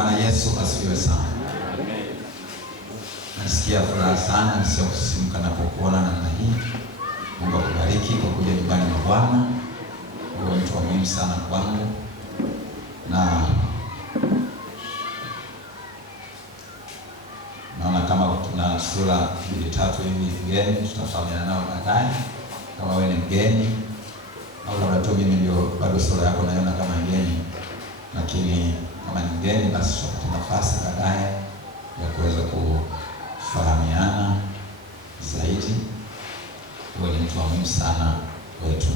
Bwana Yesu asifiwe sana. Nasikia furaha sana, sio kusisimka napokuona namna hii. Mungu akubariki kwa kuja nyumbani mwa Bwana. Wewe mtu wa muhimu sana kwangu. Na naona kama tuna sura 2-3 hivi mgeni, tutafahamiana nao baadaye. Kama wewe ni mgeni au labda tu mimi ndio bado sura yako naiona kama mgeni, lakini kama ni mgeni basi tutapata nafasi baadaye ya kuweza kufahamiana zaidi. Wewe ni mtu wa muhimu sana wetu.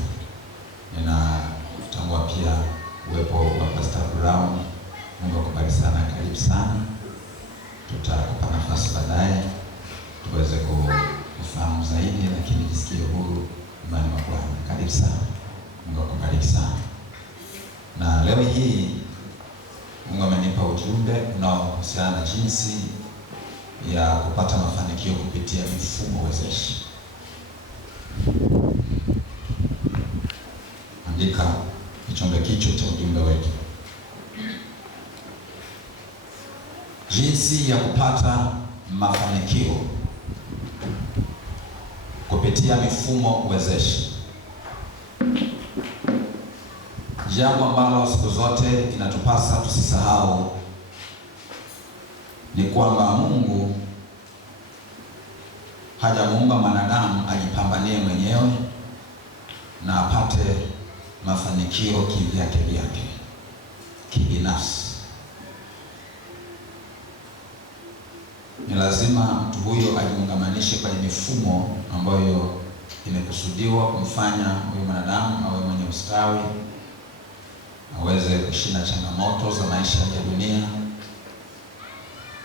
Ninatambua pia uwepo wa Pastor Brown. Mungu akubariki sana, karibu sana. Tutakupa nafasi baadaye tuweze kufahamu zaidi, lakini jisikie huru imani wa Bwana. Karibu sana. Mungu akubariki sana. Na leo hii Mungu amenipa ujumbe unaohusiana na jinsi ya kupata mafanikio kupitia mifumo wezeshi. Andika kichombe kichwa cha ujumbe wetu. Jinsi ya kupata mafanikio kupitia mifumo wezeshi. Jambo ambalo siku zote inatupasa tusisahau ni kwamba Mungu hajamuumba mwanadamu ajipambanie mwenyewe na apate mafanikio kivyake kibinafsi. Ni lazima mtu huyo ajiungamanishe kwenye mifumo ambayo imekusudiwa kumfanya huyo mwanadamu awe mwenye ustawi, aweze kushinda changamoto za maisha ya dunia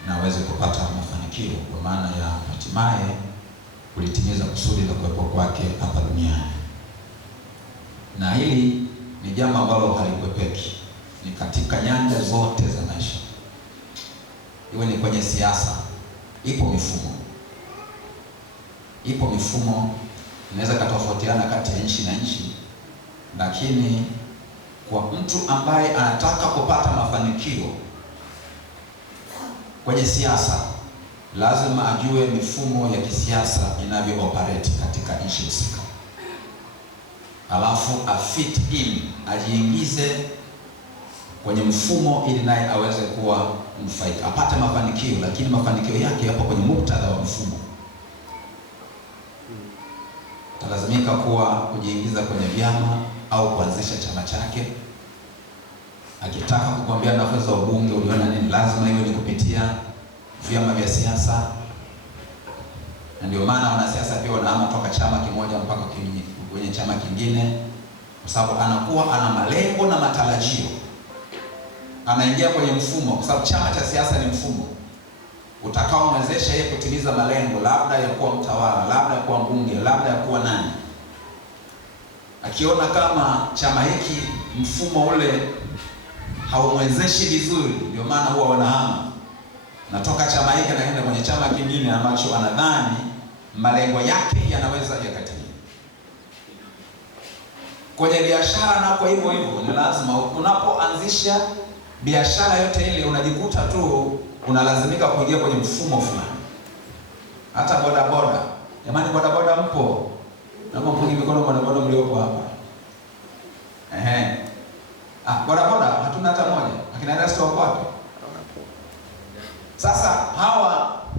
na aweze kupata mafanikio kwa maana ya hatimaye kulitimiza kusudi la kuwepo kwake hapa duniani. Na hili ni jambo ambalo halikwepeki. Ni katika nyanja zote za maisha. Iwe ni kwenye siasa, ipo mifumo inaweza katofautiana kati ya nchi na nchi, lakini kwa mtu ambaye anataka kupata mafanikio kwenye siasa, lazima ajue mifumo ya kisiasa inavyo operate katika nchi husika. Alafu afit in, ajiingize kwenye mfumo ili naye aweze kuwa mfaika, apate mafanikio, lakini mafanikio yake yapo kwenye muktadha wa mfumo. Talazimika kujiingiza kwenye vyama au kuanzisha chama chake. Akitaka kugombea nafasi za ubunge, uliona nini? Lazima iwe ni kupitia vyama vya siasa. Na ndio maana wanasiasa pia wanahama toka chama kimoja mpaka kwenye chama kingine, kwa sababu anakuwa ana malengo na matarajio. Anaingia kwenye mfumo kwa sababu chama cha siasa ni mfumo utakaomwezesha yeye kutimiza malengo, labda ya kuwa mtawala, labda ya kuwa mbunge, labda ya kuwa nani. Akiona kama chama hiki mfumo ule haumwezeshi vizuri, ndio maana huwa wanahama. Natoka chama hiki naenda kwenye chama kingine ambacho anadhani malengo yake yanaweza yakatimia. Kwenye biashara nako hivyo, ni lazima unapoanzisha biashara yote ile unajikuta tu unalazimika kuingia kwenye mfumo fulani. Hata bodaboda. Jamani, bodaboda mpo? Naomba mpungie mikono bodaboda mliopo hapa. Bodaboda hatuna hata moja. Akina Erasto wako wapi? Sasa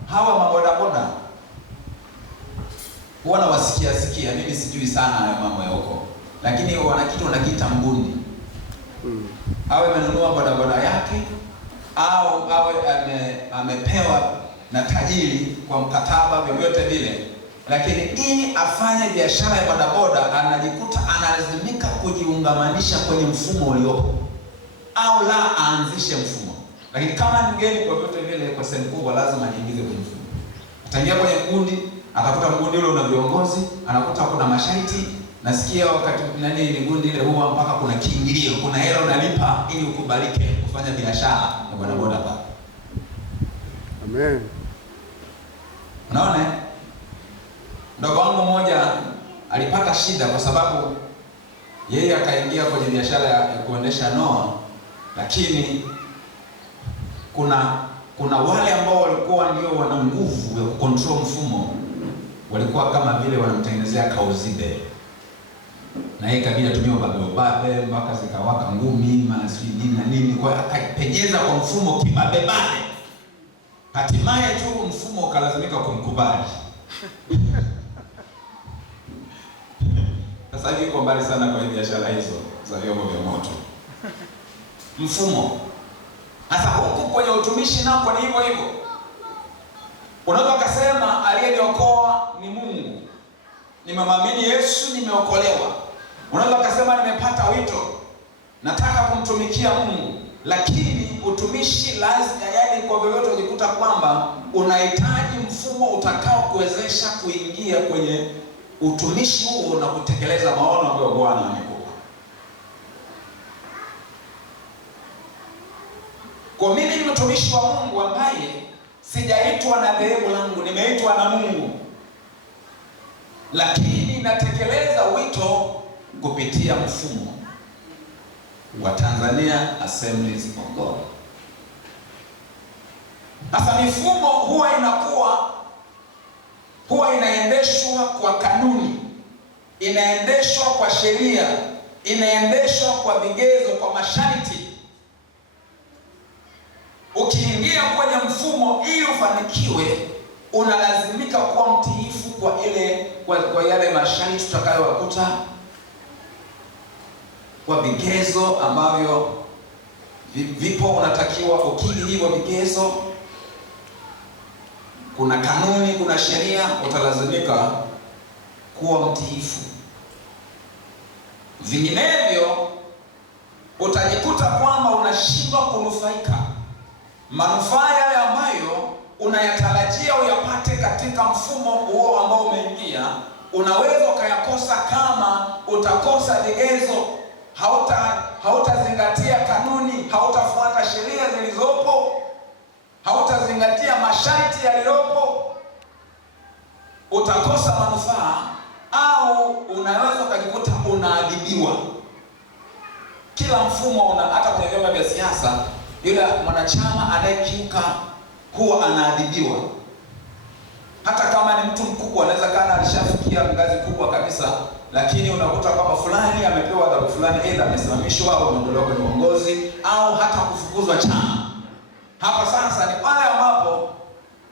hawa mabodaboda huwa nawasikia, mimi sijui sana hayo mambo ya huko, lakini wana kitu wanakiita mbundi. Awe amenunua bodaboda yake au awe amepewa na tajiri kwa mkataba, vyovyote vile, lakini ili afanye biashara ya bodaboda anajikuta analazimika kujiungamanisha kwenye mfumo uliopo, au la aanzishe mfumo. Lakini kama ni mgeni, kwa vyote vile, kwa sehemu kubwa lazima ajiingize kwenye mfumo. Ataingia kwenye kundi, atakuta kundi ule una viongozi, anakuta kuna masharti. Nasikia wakati ni kundi ile huwa mpaka kuna kiingilio, kuna hela unalipa ili ukubalike kufanya biashara ya bodaboda hapa. Amen. Unaona? Ndogo wangu mmoja alipata shida kwa sababu yeye akaingia kwenye biashara ya kuendesha noa, lakini kuna wale ambao walikuwa ndio wana nguvu ya kucontrol mfumo, walikuwa kama vile wanamtengenezea kauzibe, na yeye kabila tumia ubabe mpaka zikawaka ngumi masui nini na nini, kwa akapenyeza kwa mfumo kibabebane, hatimaye tu mfumo ukalazimika kumkubali. Sasa hivi uko mbali sana kwa biashara hizo za vyombo vya moto. Mfumo. Sasa huku kwenye utumishi nako ni hivyo hivyo. Unaweza kusema aliyeniokoa ni Mungu. Nimemwamini Yesu, nimeokolewa. Unaweza kusema nimepata wito, nataka kumtumikia Mungu. Lakini utumishi lazima, yaani kwa vyovyote unajikuta kwamba unahitaji mfumo utakao kuwezesha kuingia kwenye utumishi huo na kutekeleza maono ambayo Bwana amekupa. Kwa mimi ni mtumishi wa Mungu ambaye sijaitwa na dhehebu langu, nimeitwa na Mungu. Lakini natekeleza wito kupitia mfumo wa Tanzania Assemblies of God. Sasa mifumo huwa inaendeshwa kwa kanuni, inaendeshwa kwa sheria, inaendeshwa kwa vigezo, kwa masharti. Ukiingia kwenye mfumo ili ufanikiwe, unalazimika kuwa mtiifu kwa yale masharti tutakayowakuta, kwa vigezo ambavyo vipo, unatakiwa ukidhi hivyo vigezo. Kuna kanuni, kuna sheria, utalazimika kuwa mtiifu. Vinginevyo utajikuta kwamba unashindwa kunufaika manufaa yale ambayo unayatarajia uyapate katika mfumo huo ambao umeingia. Unaweza ukayakosa kama utakosa vigezo, hautazingatia kanuni, hautafuata sheria zilizopo, hautazingatia masharti yaliyopo, utakosa manufaa, au unaweza ukajikuta unaadhibiwa. Kila mfumo hata kwenye vyama vya siasa, yule mwanachama anayekiuka huwa anaadhibiwa. Hata kama ni mtu mkubwa, anaweza kana alishafikia ngazi kubwa kabisa, lakini unakuta kwamba fulani amepewa adhabu fulani, aidha amesimamishwa au ameondolewa kwenye uongozi au hata kufukuzwa chama. Hapa sasa ni pale ambapo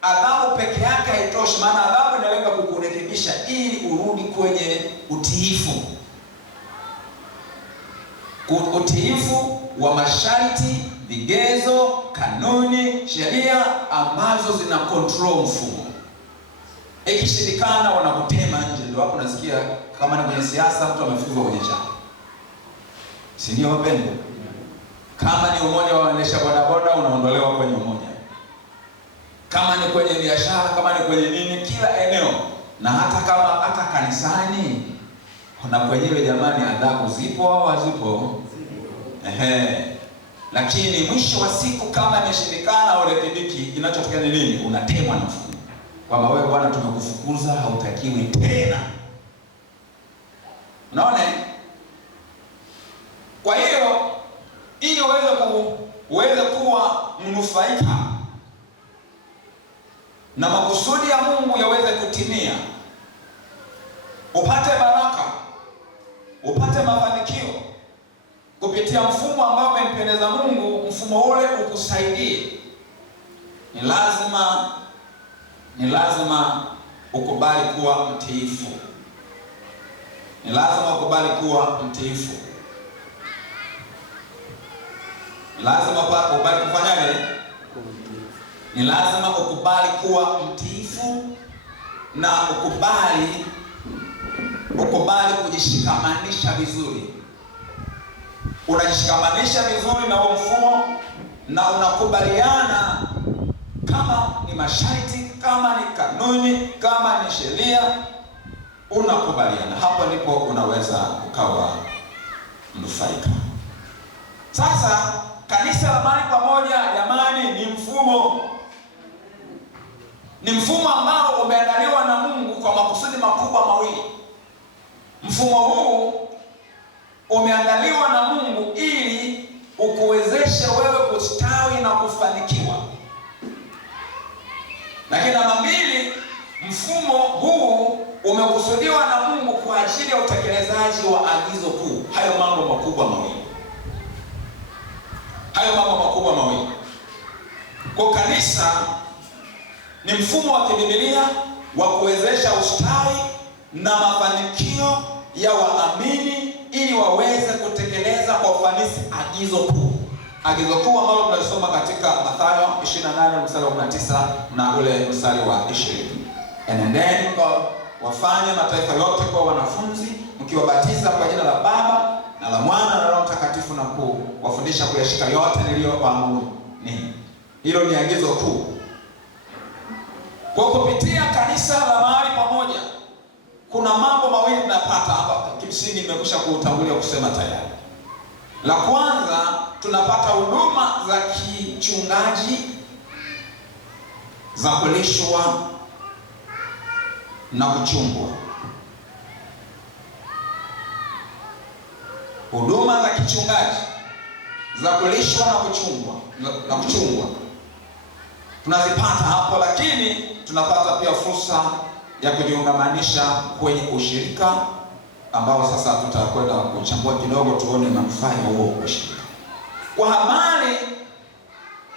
adhabu peke yake haitoshi, maana adhabu inalenga kukurekebisha ili urudi kwenye utiifu. Utiifu wa masharti, vigezo, kanuni, sheria ambazo zina control mfumo. Ikishindikana wanakutema nje. Ndio hapo nasikia kama ni kwenye siasa mtu amefukuzwa kwenye chama. Si ndio wapendwa? Kama ni umoja wa waendesha bodaboda, unaondolewa kwenye umoja. Kama ni kwenye biashara, kama ni kwenye nini, kila eneo. Na hata kanisani kuna kwenyewe, jamani, adhabu zipo au hazipo? Lakini mwisho wa siku kama imeshindikana au rekebiki, kinachotokea ni nini? Unatemwa na mfumo. Kwamba wewe bwana, tumekufukuza, hautakiwi tena. Unaona? Kwa hiyo ili uweze kuwa mnufaika na makusudi ya Mungu yaweze kutimia, upate baraka, upate mafanikio kupitia mfumo ambao umempendeza Mungu, mfumo ule ukusaidie, ni lazima ukubali kuwa mtiifu. Ni lazima ukubali kuwa mtiifu. Lazima ukubali kufanyaje? Ni lazima ukubali kuwa mtiifu na ukubali kujishikamanisha vizuri. Unajishikamanisha vizuri na huo mfumo na unakubaliana, kama ni masharti, kama ni kanuni, kama ni sheria, unakubaliana. Hapo ndipo unaweza ukawa mnufaika. Sasa kanisa la mahali pamoja, jamani, ni mfumo ambao umeandaliwa na Mungu kwa makusudi makubwa mawili. Mfumo huu umeandaliwa na Mungu ili ukuwezeshe wewe kustawi na kufanikiwa. Lakini namba 2, mfumo huu umekusudiwa na Mungu kwa ajili ya utekelezaji wa agizo kuu. Hayo mambo makubwa mawili. Kwa kanisa ni mfumo wa kibibilia wa kuwezesha ustawi na mafanikio ya waamini ili waweze kutekeleza kwa ufanisi agizo kuu. Agizo kuu ambalo tunasoma katika Mathayo 28 mstari wa 19 na ule mstari wa 20. Enendeni kwa wafanye mataifa yote kwa wanafunzi, mkiwabatiza kwa jina la Baba na la Mwana na Roho Mtakatifu, na kuwafundisha kuyashika yote niliyowaamuru ninyi. Hilo ni agizo kuu. Kwa kupitia kanisa la mahali pamoja, kuna mambo mawili tunapata hapa. Kimsingi nimekwisha kutangulia kusema tayari. La kwanza, tunapata huduma za kichungaji za kulishwa na kuchungwa. Huduma za kichungaji za kulishwa na kuchungwa tunazipata hapo, lakini tunapata pia fursa ya kujiungamanisha kwenye ushirika ambao sasa tutakwenda kuchambua kidogo, tuone manufaa ya huo ushirika. Kwa habari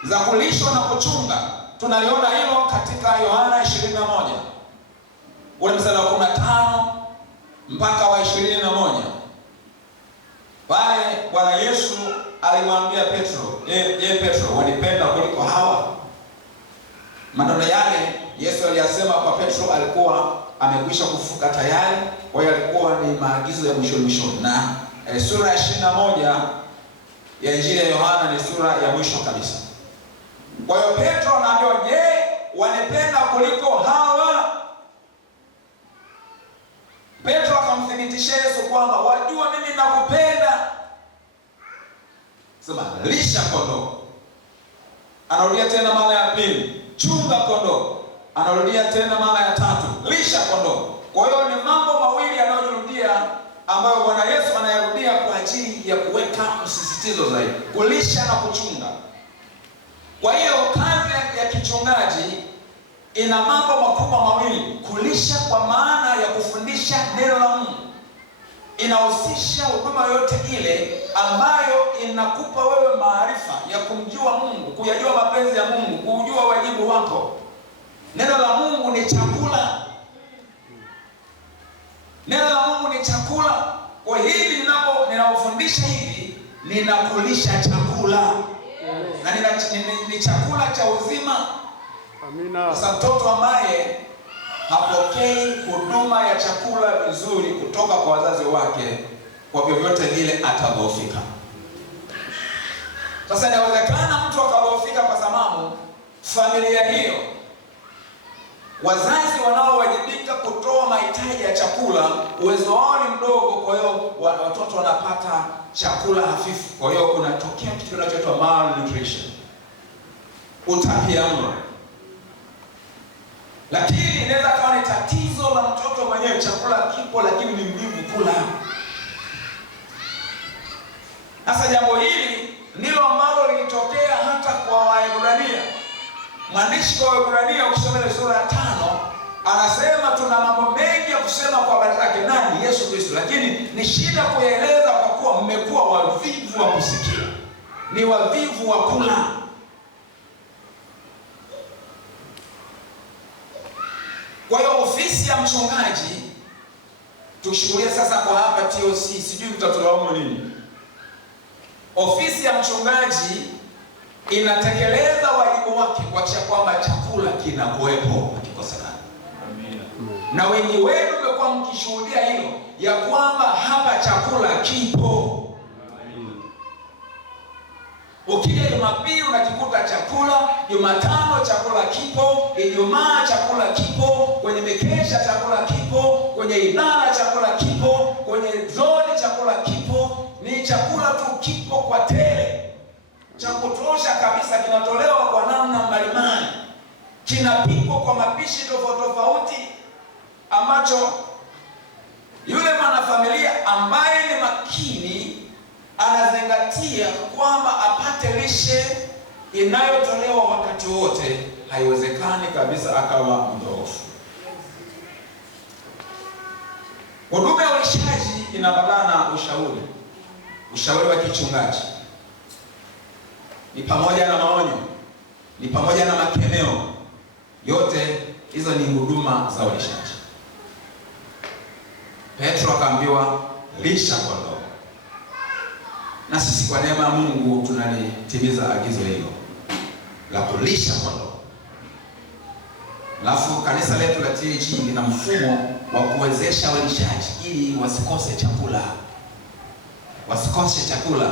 za kulishwa na kuchunga, tunaliona hilo katika Yohana 21 ule mstari wa 15 mpaka wa 21. Pale Bwana Yesu alimwambia Petro, Petro, wanipenda kuliko hawa? Maneno yale Yesu aliyasema kwa Petro, alikuwa amekwisha kufuka tayari. Kwa hiyo alikuwa ni maagizo ya mwisho, na sura ya 21 ya Injili ya Yohana ni sura ya mwisho kabisa. Kwa hiyo Petro anaambiwa, je, wanipenda kuliko hawa? Petro akamthibitishia Yesu kwamba, wajua mimi nakupenda. Sema, lisha kondoo. Anarudia tena mara ya pili, chunga kondoo. Anarudia tena mara ya tatu, lisha kondoo. Kwa hiyo ni mambo mawili yanayorudia ambayo Bwana Yesu anayarudia kwa ajili ya kuweka msisitizo zaidi, kulisha na kuchunga. Kwa hiyo kazi ya kichungaji ina mambo makubwa mawili. Kulisha kwa maana ya kufundisha neno la Mungu, inahusisha huduma yote ile ambayo inakupa wewe maarifa ya kumjua Mungu, kuyajua mapenzi ya Mungu, kujua wajibu wako. Neno la Mungu ni chakula. Neno la Mungu ni chakula. Kwa hivi ninapofundisha hivi, ninakulisha chakula. Na ni chakula cha uzima. Amina. Sasa mtoto ambaye hapokei huduma ya chakula vizuri kutoka kwa wazazi wake, kwa vyovyote vile atadhoofika. Sasa inawezekana mtu akadhoofika kwa sababu familia hiyo, wazazi wanaowajibika kutoa mahitaji ya chakula, uwezo wao ni mdogo. Kwa hiyo watoto wanapata chakula hafifu. Kwa hiyo kunatokea kitu kinachoitwa malnutrition, utapiamlo. Lakini inaweza kuwa ni tatizo la mtoto mwenyewe, chakula kipo lakini ni mvivu kula. Sasa jambo hili ndilo ambalo lilitokea hata kwa Waebrania. Mwandishi kwa Waebrania, ukisoma ile sura ya 5, anasema tuna mambo mengi ya kusema kwa habari zake nani? Yesu Kristo, lakini ni shida kueleza kwa kuwa mmekuwa wavivu wa kusikia, ni wavivu wa kula. Kwa hiyo ofisi ya mchungaji, tushughulie sasa kwa hapa TOC, sijui mtatulaumu nini. Ofisi ya mchungaji inatekeleza wajibu wake kuhakikisha kwamba chakula kinakuwepo, hakikosekana. Amina. Na wengi wenu mmekuwa mkishuhudia hilo, ya kwamba hapa chakula kipo. Ukija Jumapili unakikuta chakula, Jumatano chakula kipo, Ijumaa chakula kipo, kwenye mikesha chakula kipo, kwenye idara chakula kipo, kwenye zoni chakula kipo. Ni chakula tu kipo kwa tele, cha kutosha kabisa, kinatolewa kwa namna mbalimbali, kinapikwa kwa mapishi tofauti tofauti, ambacho yule mwanafamilia ambaye ni makini anazingatia kwamba apate lishe inayotolewa wakati wote, haiwezekani kabisa akawa mdhoofu. Huduma ya ulishaji inaambatana na ushauri wa kichungaji. Ni pamoja na maonyo, ni pamoja na makemeo. Yote hizo ni huduma za ulishaji. Petro akaambiwa lisha kondoo. Na sisi kwa neema ya Mungu tunalitimiza agizo hilo la kulisha kondoo. Alafu kanisa letu la TAG lina mfumo wa kuwezesha walishaji ili wasikose chakula. Wasikose chakula.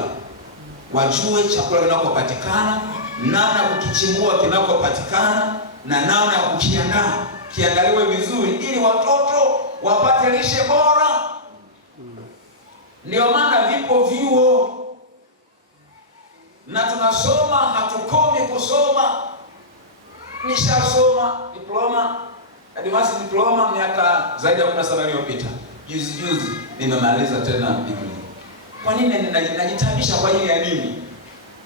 Wajue chakula kinakopatikana, namna kukichimbua kinakopatikana, na namna ya kukiandaa kiandaliwe vizuri ili watoto wapate lishe bora. Ndio maana vipo vyuo na tunasoma, hatukomi kusoma. Nishasoma diploma, advanced diploma miaka zaidi ya 17 iliyopita. Juzi nimemaliza tena degree. Kwa nini ninajitabisha kwa ajili ya nini?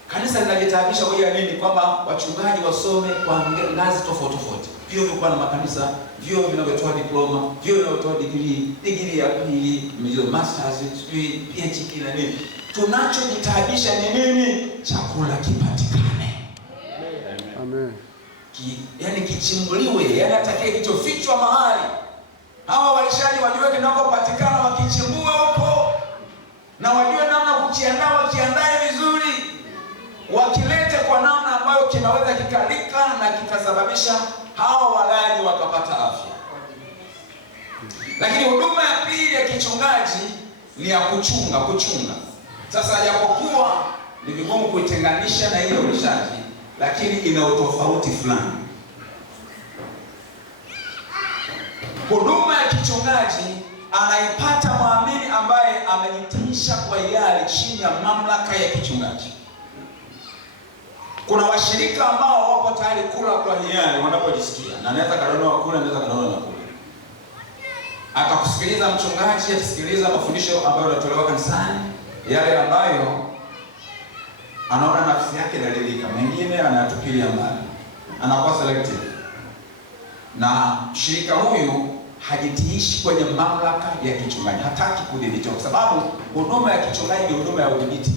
Kanisa linajitabisha kwa ajili ya nini? Kwamba wachungaji wasome kwa ngazi tofauti tofauti. Vyuo viko na makanisa, vyuo vinavyotoa diploma, vyuo vinavyotoa degree ya pili, masters, PhD na nini. Tunachojitabisha ni nini? Chakula kipatikane. Amen. Yaani kichimbuliwe, yaani atakie kichofichwa mahali. Hawa walishaji wajue kinakopatikana, wakichimbue huko. Na wajue namna kukiandaa, wakiandae vizuri. Wakilete kwa namna ambayo kinaweza kikalika na kikasababisha hawa walaji wakapata afya. Lakini huduma ya pili ya kichungaji ni ya kuchunga. Sasa japokuwa ni vigumu kuitenganisha na ile ulishaji, lakini ina utofauti fulani. Huduma ya kichungaji anaipata muamini ambaye amejitiisha kwa hiari chini ya mamlaka ya kichungaji. Kuna washirika ambao wapo tayari kula kwa hiari wanapojisikia, na anaweza kadonoa kula, anaweza kadonoa na kula. Atakusikiliza mchungaji, atasikiliza mafundisho ambayo yanatolewa kanisani, yale ambayo anaona nafsi yake inadilika, mengine anayatupilia mbali, anakuwa selective. Na mshirika huyu hajitiishi kwenye mamlaka ya kichungaji, hataki kudhibiti, kwa sababu huduma ya kichungaji ni huduma ya udhibiti.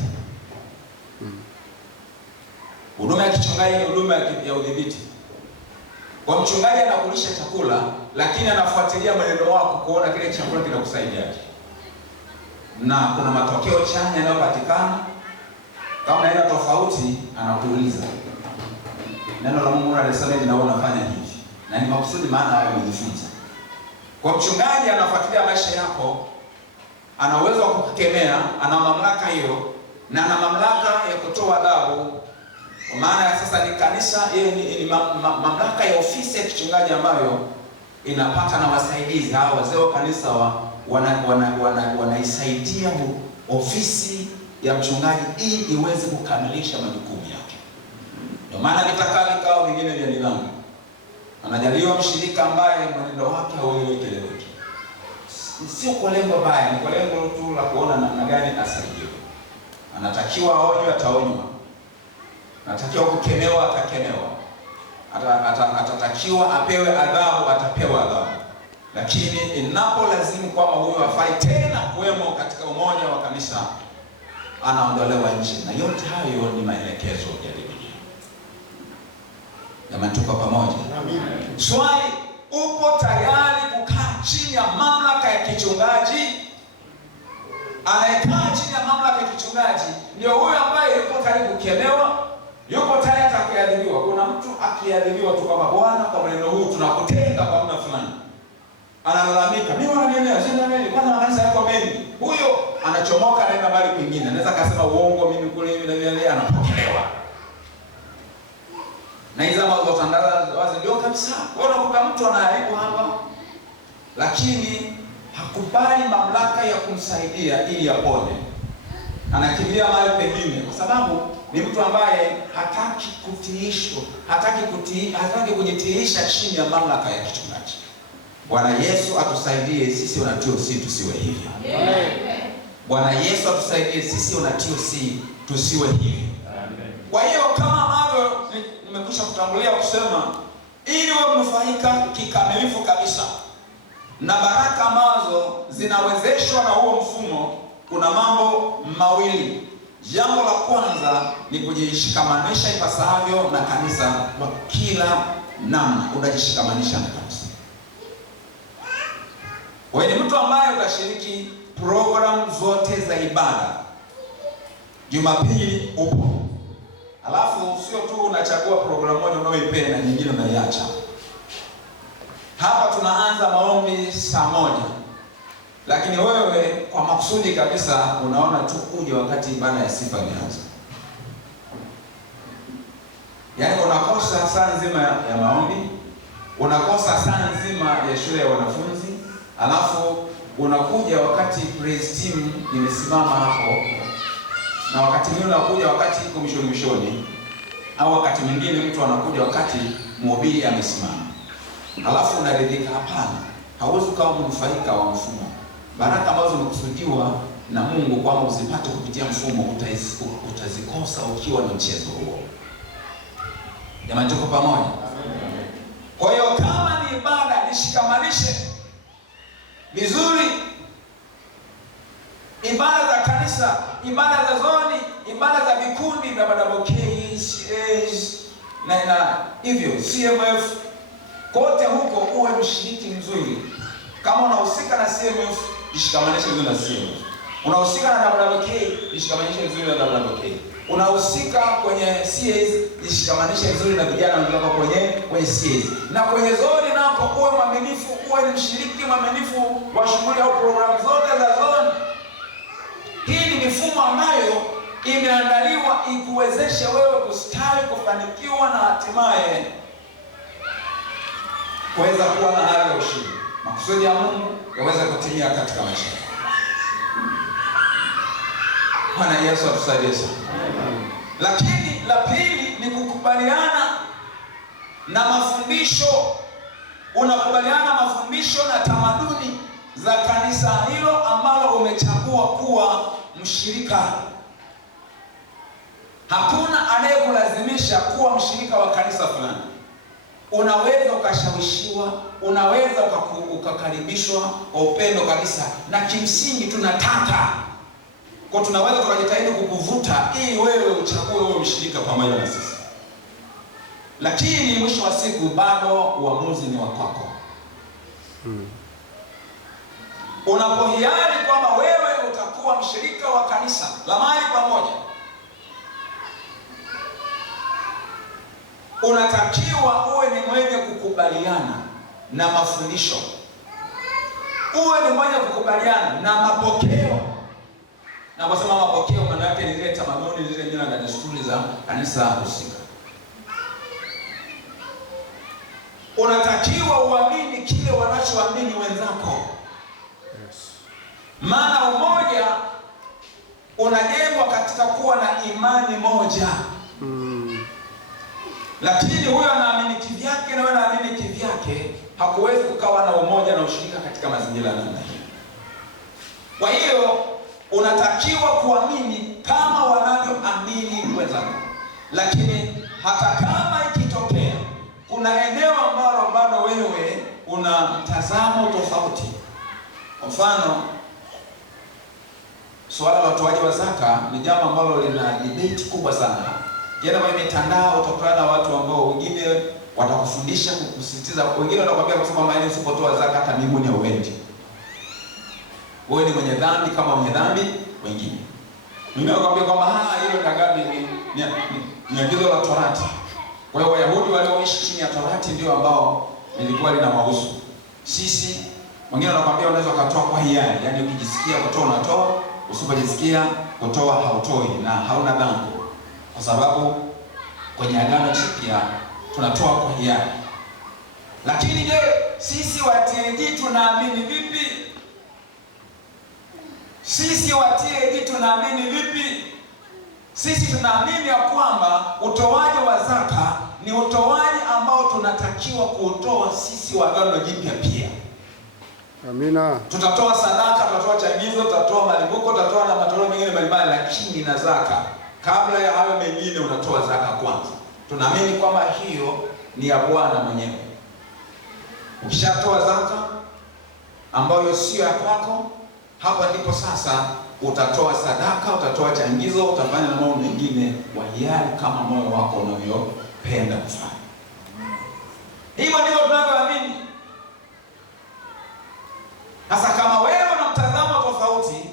Huduma ya kichungaji ni huduma ya udhibiti. Kwa mchungaji anakulisha chakula, lakini anafuatilia mwenendo wako kuona kile chakula kinakusaidiaje. Na kuna matokeo chanya yanayopatikana. Kama naenda tofauti, anakuuliza. Neno la Mungu linasema hivi na wewe unafanya hivi. Na ni makusudi, maana wewe umejifunza. Kwa mchungaji anafuatilia maisha yako, ana uwezo wa kukemea, ana mamlaka hiyo, na ana mamlaka ya kutoa adhabu. Kwa maana sasa ni kanisa, ni mamlaka ya ofisi ya kichungaji ambayo inapata na wasaidizi. Hao wazee wa kanisa wanaisaidia ofisi ya mchungaji ili iweze kukamilisha majukumu yake. Ndio maana vikao vingine vya nidhamu, anajaliwa mshirika ambaye mwenendo wake haueleweki. Sio kwa lengo baya, ni kwa lengo tu la kuona namna gani asaidiwe. Anatakiwa aonywe, ataonywa. Anatakiwa kukemewa, atakemewa. Atatakiwa apewe adhabu, atapewa adhabu. Lakini inapolazimu kwamba huyu hafai tena kuwemo katika umoja wa kanisa, anaondolewa nje. Na yote hayo ni maelekezo ya Biblia. Jamani, tuko pamoja? Amen. Swali, upo tayari kukaa chini ya mamlaka ya kichungaji? Anayekaa chini ya mamlaka ya kichungaji ndio huyo ambaye yuko tayari kukemewa, yuko tayari kuadhibiwa. Kuna mtu akiadhibiwa tu kwamba Bwana, kwa maneno huu tunakutenga kwa muda fulani, analalamika, mimi wananielewa, sina nini, kwanza makanisa yako mengi. Huyo anachomoka anaenda mbali kwingine. Anaweza kusema uongo, mimi kule hivi na vile, anapokelewa. Na hizo mambo tangaza wazi ndio kabisa. Unakuta mtu anaharibu hapa, lakini hakubali mamlaka ya kumsaidia ili apone. Anakimbilia mahali pengine kwa sababu ni mtu ambaye hataki kutiishwa, hataki kujitiisha chini ya mamlaka ya kichungaji. Bwana Yesu atusaidie sisi wanatio si tusiwe hivyo. Amen. Bwana Yesu atusaidie sisi wanatio si tusiwe hivyo. Amen. Kwa hiyo kama ambavyo nimekwisha kutangulia kusema, ili wewe mnufaika kikamilifu kabisa na baraka ambazo zinawezeshwa na huo mfumo, kuna mambo mawili. Jambo la kwanza ni kujishikamanisha ipasavyo na kanisa kwa kila namna. Unajishikamanisha na kanisa. Wewe ni mtu ambaye utashiriki program zote za ibada. Jumapili upo. Alafu sio tu unachagua programu moja unayoipenda, nyingine unaiacha. Hapa tunaanza maombi saa 1. Lakini wewe kwa makusudi kabisa unaona tu uje wakati ibada ya sifa inaanza. Yaani unakosa saa nzima ya maombi, unakosa saa nzima ya shule ya wanafunzi, alafu unakuja wakati praise team imesimama hapo, na wakati mwingine unakuja wakati iko mwishoni, au wakati mwingine mtu anakuja wakati mhubiri amesimama. Alafu unaridhika. Hapana, hauwezi kuwa mnufaika wa mfumo. Baraka ambazo zimekusudiwa na Mungu kwamba uzipate kupitia mfumo utazikosa ukiwa na mchezo huo. Jamani, tuko pamoja? Kwa hiyo kama ni ibada, nishikamanishe vizuri. Ibada za kanisa, ibada za zoni, ibada za vikundi vya KCAs na hivyo CMF, kote huko uwe mshiriki mzuri. Kama unahusika na CMF, jishikamanishe vizuri na CMF. Unahusika na WWK, jishikamanishe vizuri na WWK. Unahusika kwenye CAs, jishikamanishe vizuri na vijana wenzako kwenye CAs. Na kwenye zoni nako uwe mwaminifu, uwe ni mshiriki mwaminifu wa shughuli au programu zote za zoni. Hii ni mifumo ambayo imeandaliwa ikuwezeshe wewe kustawi, kufanikiwa na hatimaye kuweza kuwa na hali ya ushindi. Makusudi ya Mungu yaweza kutimia katika maisha. Bwana Yesu atusaidie sana. Lakini la pili ni kukubaliana na mafundisho. Unakubaliana mafundisho na tamaduni za kanisa hilo ambalo umechagua kuwa mshirika. Hakuna anayekulazimisha kuwa mshirika wa kanisa fulani. Unaweza ukashawishiwa, unaweza ukakaribishwa kwa upendo kabisa, na kimsingi tunataka kwa tunaweza tukajitahidi kukuvuta ili wewe uchague wewe mshirika pamoja na sisi. Lakini mwisho wa siku bado uamuzi ni wa kwako. Unapohiari kwamba wewe utakuwa mshirika wa kanisa la mahali pamoja, unatakiwa uwe ni mwenye kukubaliana na mafundisho, uwe ni mwenye kukubaliana na mapokeo. Na kwa sababu mapokeo maana yake ni zile tamaduni, zile mila na desturi za kanisa husika. Unatakiwa uamini kile wanachoamini wenzako. Maana umoja unajengwa katika kuwa na imani moja. Lakini huyo anaamini kivyake na wewe anaamini kivyake, hakuwezi kukawa na umoja na ushirika katika mazingira namna hii. Kwa hiyo unatakiwa kuamini kama wanavyoamini wenzako. Lakini hata kama ikitokea kuna eneo ambalo bado wewe una mtazamo tofauti. Kwa mfano, swala la utoaji wa zaka ni jambo ambalo lina debate kubwa sana. Jana kwenye mitandao utakutana na watu ambao wengine watakufundisha kukusisitiza, wengine watakwambia kusema kwamba usipotoa zaka hata mbinguni hauendi. Wewe ni mwenye dhambi kama mwenye dhambi wengine. Mimi nakwambia kwamba hilo dhambi ni agizo la Torati. Kwa hiyo Wayahudi walioishi chini ya Torati ndio ambao lilikuwa linawahusu. Sisi wengine wanakwambia unaweza kutoa kwa hiari, yaani ukijisikia kutoa unatoa, usipojisikia kutoa hautoi na hauna dhambi. Kwa sababu kwenye Agano Jipya tunatoa kwa hiari. Lakini je, sisi wa TAG tunaamini vipi? Sisi wa TAG tunaamini vipi? Sisi tunaamini ya kwamba utoaji wa zaka ni utoaji ambao tunatakiwa kuutoa sisi wa Agano Jipya pia. Amina. Tutatoa sadaka, tutatoa changizo, tutatoa malimbuko, tutatoa na matoleo mengine mbalimbali, lakini na zaka, kabla ya hayo mengine unatoa zaka kwanza. tunaamini kwamba hiyo ni ya Bwana mwenyewe. Ukishatoa zaka ambayo sio ya kwako, hapa ndipo sasa utatoa sadaka, utatoa changizo, utafanya na mambo mengine kwa hiari kama moyo wako unavyopenda kufanya. Hivyo ndivyo tunavyoamini. Sasa kama wewe una mtazamo tofauti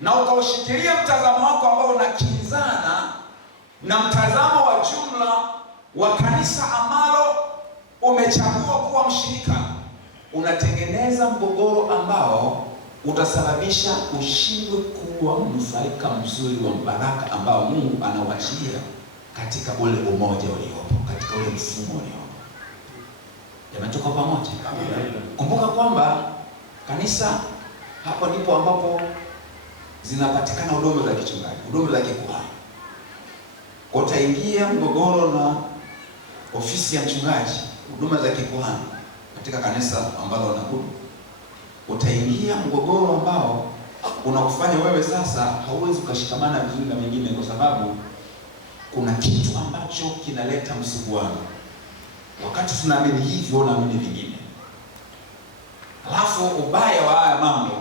na ukaushikilia mtazamo wako ambao unakinzana na mtazamo wa jumla wa kanisa ambalo umechagua kuwa mshirika, unatengeneza mgogoro ambao utasababisha ushindwe kuwa mnufaika mzuri wa mbaraka ambao Mungu anauachilia katika ule umoja uliopo, katika ule mfumo uliopo. Yametoka pamoja. Kumbuka kwamba kanisa, hapo ndipo ambapo zinapatikana huduma za kichungaji, huduma za kikuhani. Utaingia mgogoro na ofisi ya mchungaji, huduma za kikuhani katika kanisa ambalo unahudumu, utaingia mgogoro ambao unakufanya wewe sasa hauwezi ukashikamana vizuri na wengine, kwa sababu kuna kitu ambacho kinaleta msuguano. Wakati tunaamini hivyo, naamini vingine. Alafu ubaya wa haya mambo,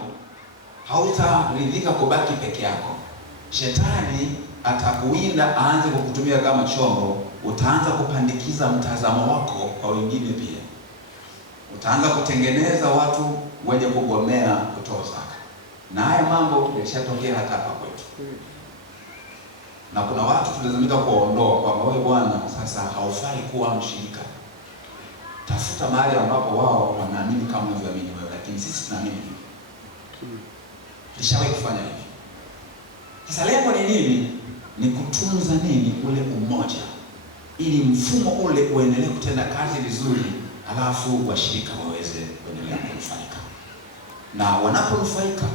hautaridhika kubaki peke yako. Shetani atakuwinda, aanze kukutumia kama chombo. Utaanza kupandikiza mtazamo wako kwa wengine pia. Utaanza kutengeneza watu wenye kugomea kutoa zaka. Na haya mambo yalishatokea hata hapa kwetu. Na kuna watu tulazimika kuwaondoa kwamba wewe bwana, sasa haufai kuwa mshirika. Tafuta mahali ambapo wao wanaamini kama unavyoamini wewe, lakini sisi tunaamini hivi. Tulishawahi kufanya hivi. Sasa lengo ni nini? Ni kutunza nini? Ule umoja, ili mfumo ule uendelee kutenda kazi vizuri, alafu washirika waweze kuendelea kunufaika. Na wanaponufaika,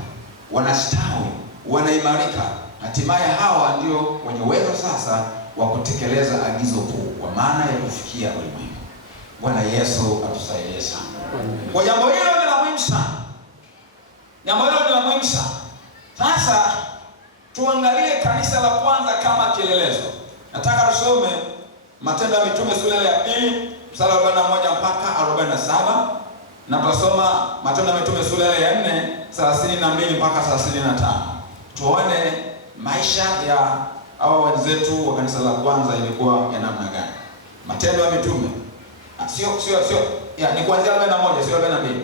wanastawi, wanaimarika, hatimaye hawa ndio wenye uwezo sasa wa kutekeleza agizo kuu, kwa maana ya kufikia ulimwengu. Bwana Yesu atusaidie sana. Kwa jambo hilo ni la muhimu sana. Jambo hilo ni la muhimu sana. Sasa tuangalie kanisa la kwanza kama kielelezo. Nataka tusome Matendo ya Mitume sura ya 2 mstari wa 41 mpaka 47, na tutasoma Matendo ya Mitume sura ya 4 32 mpaka 35. Tuone maisha ya hao wenzetu wa kanisa la kwanza ilikuwa ya namna gani. Matendo ya Mitume ni kuanzia 41, sio 42.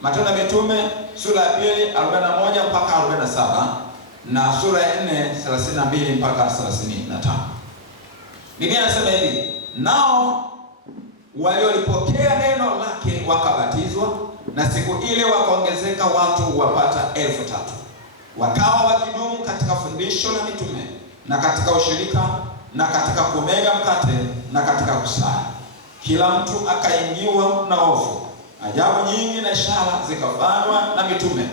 Matendo ya Mitume sura ya 2 41 mpaka 47 na sura ya 4 32 mpaka 35. Biblia inasema hivi: nao waliolipokea neno lake wakabatizwa, na siku ile wakaongezeka watu wapata 3,000. Wakawa wakidumu katika fundisho la mitume na katika ushirika na katika kumega mkate na katika kusali. Kila mtu akaingiwa na hofu. Ajabu nyingi na ishara zikafanywa na mitume,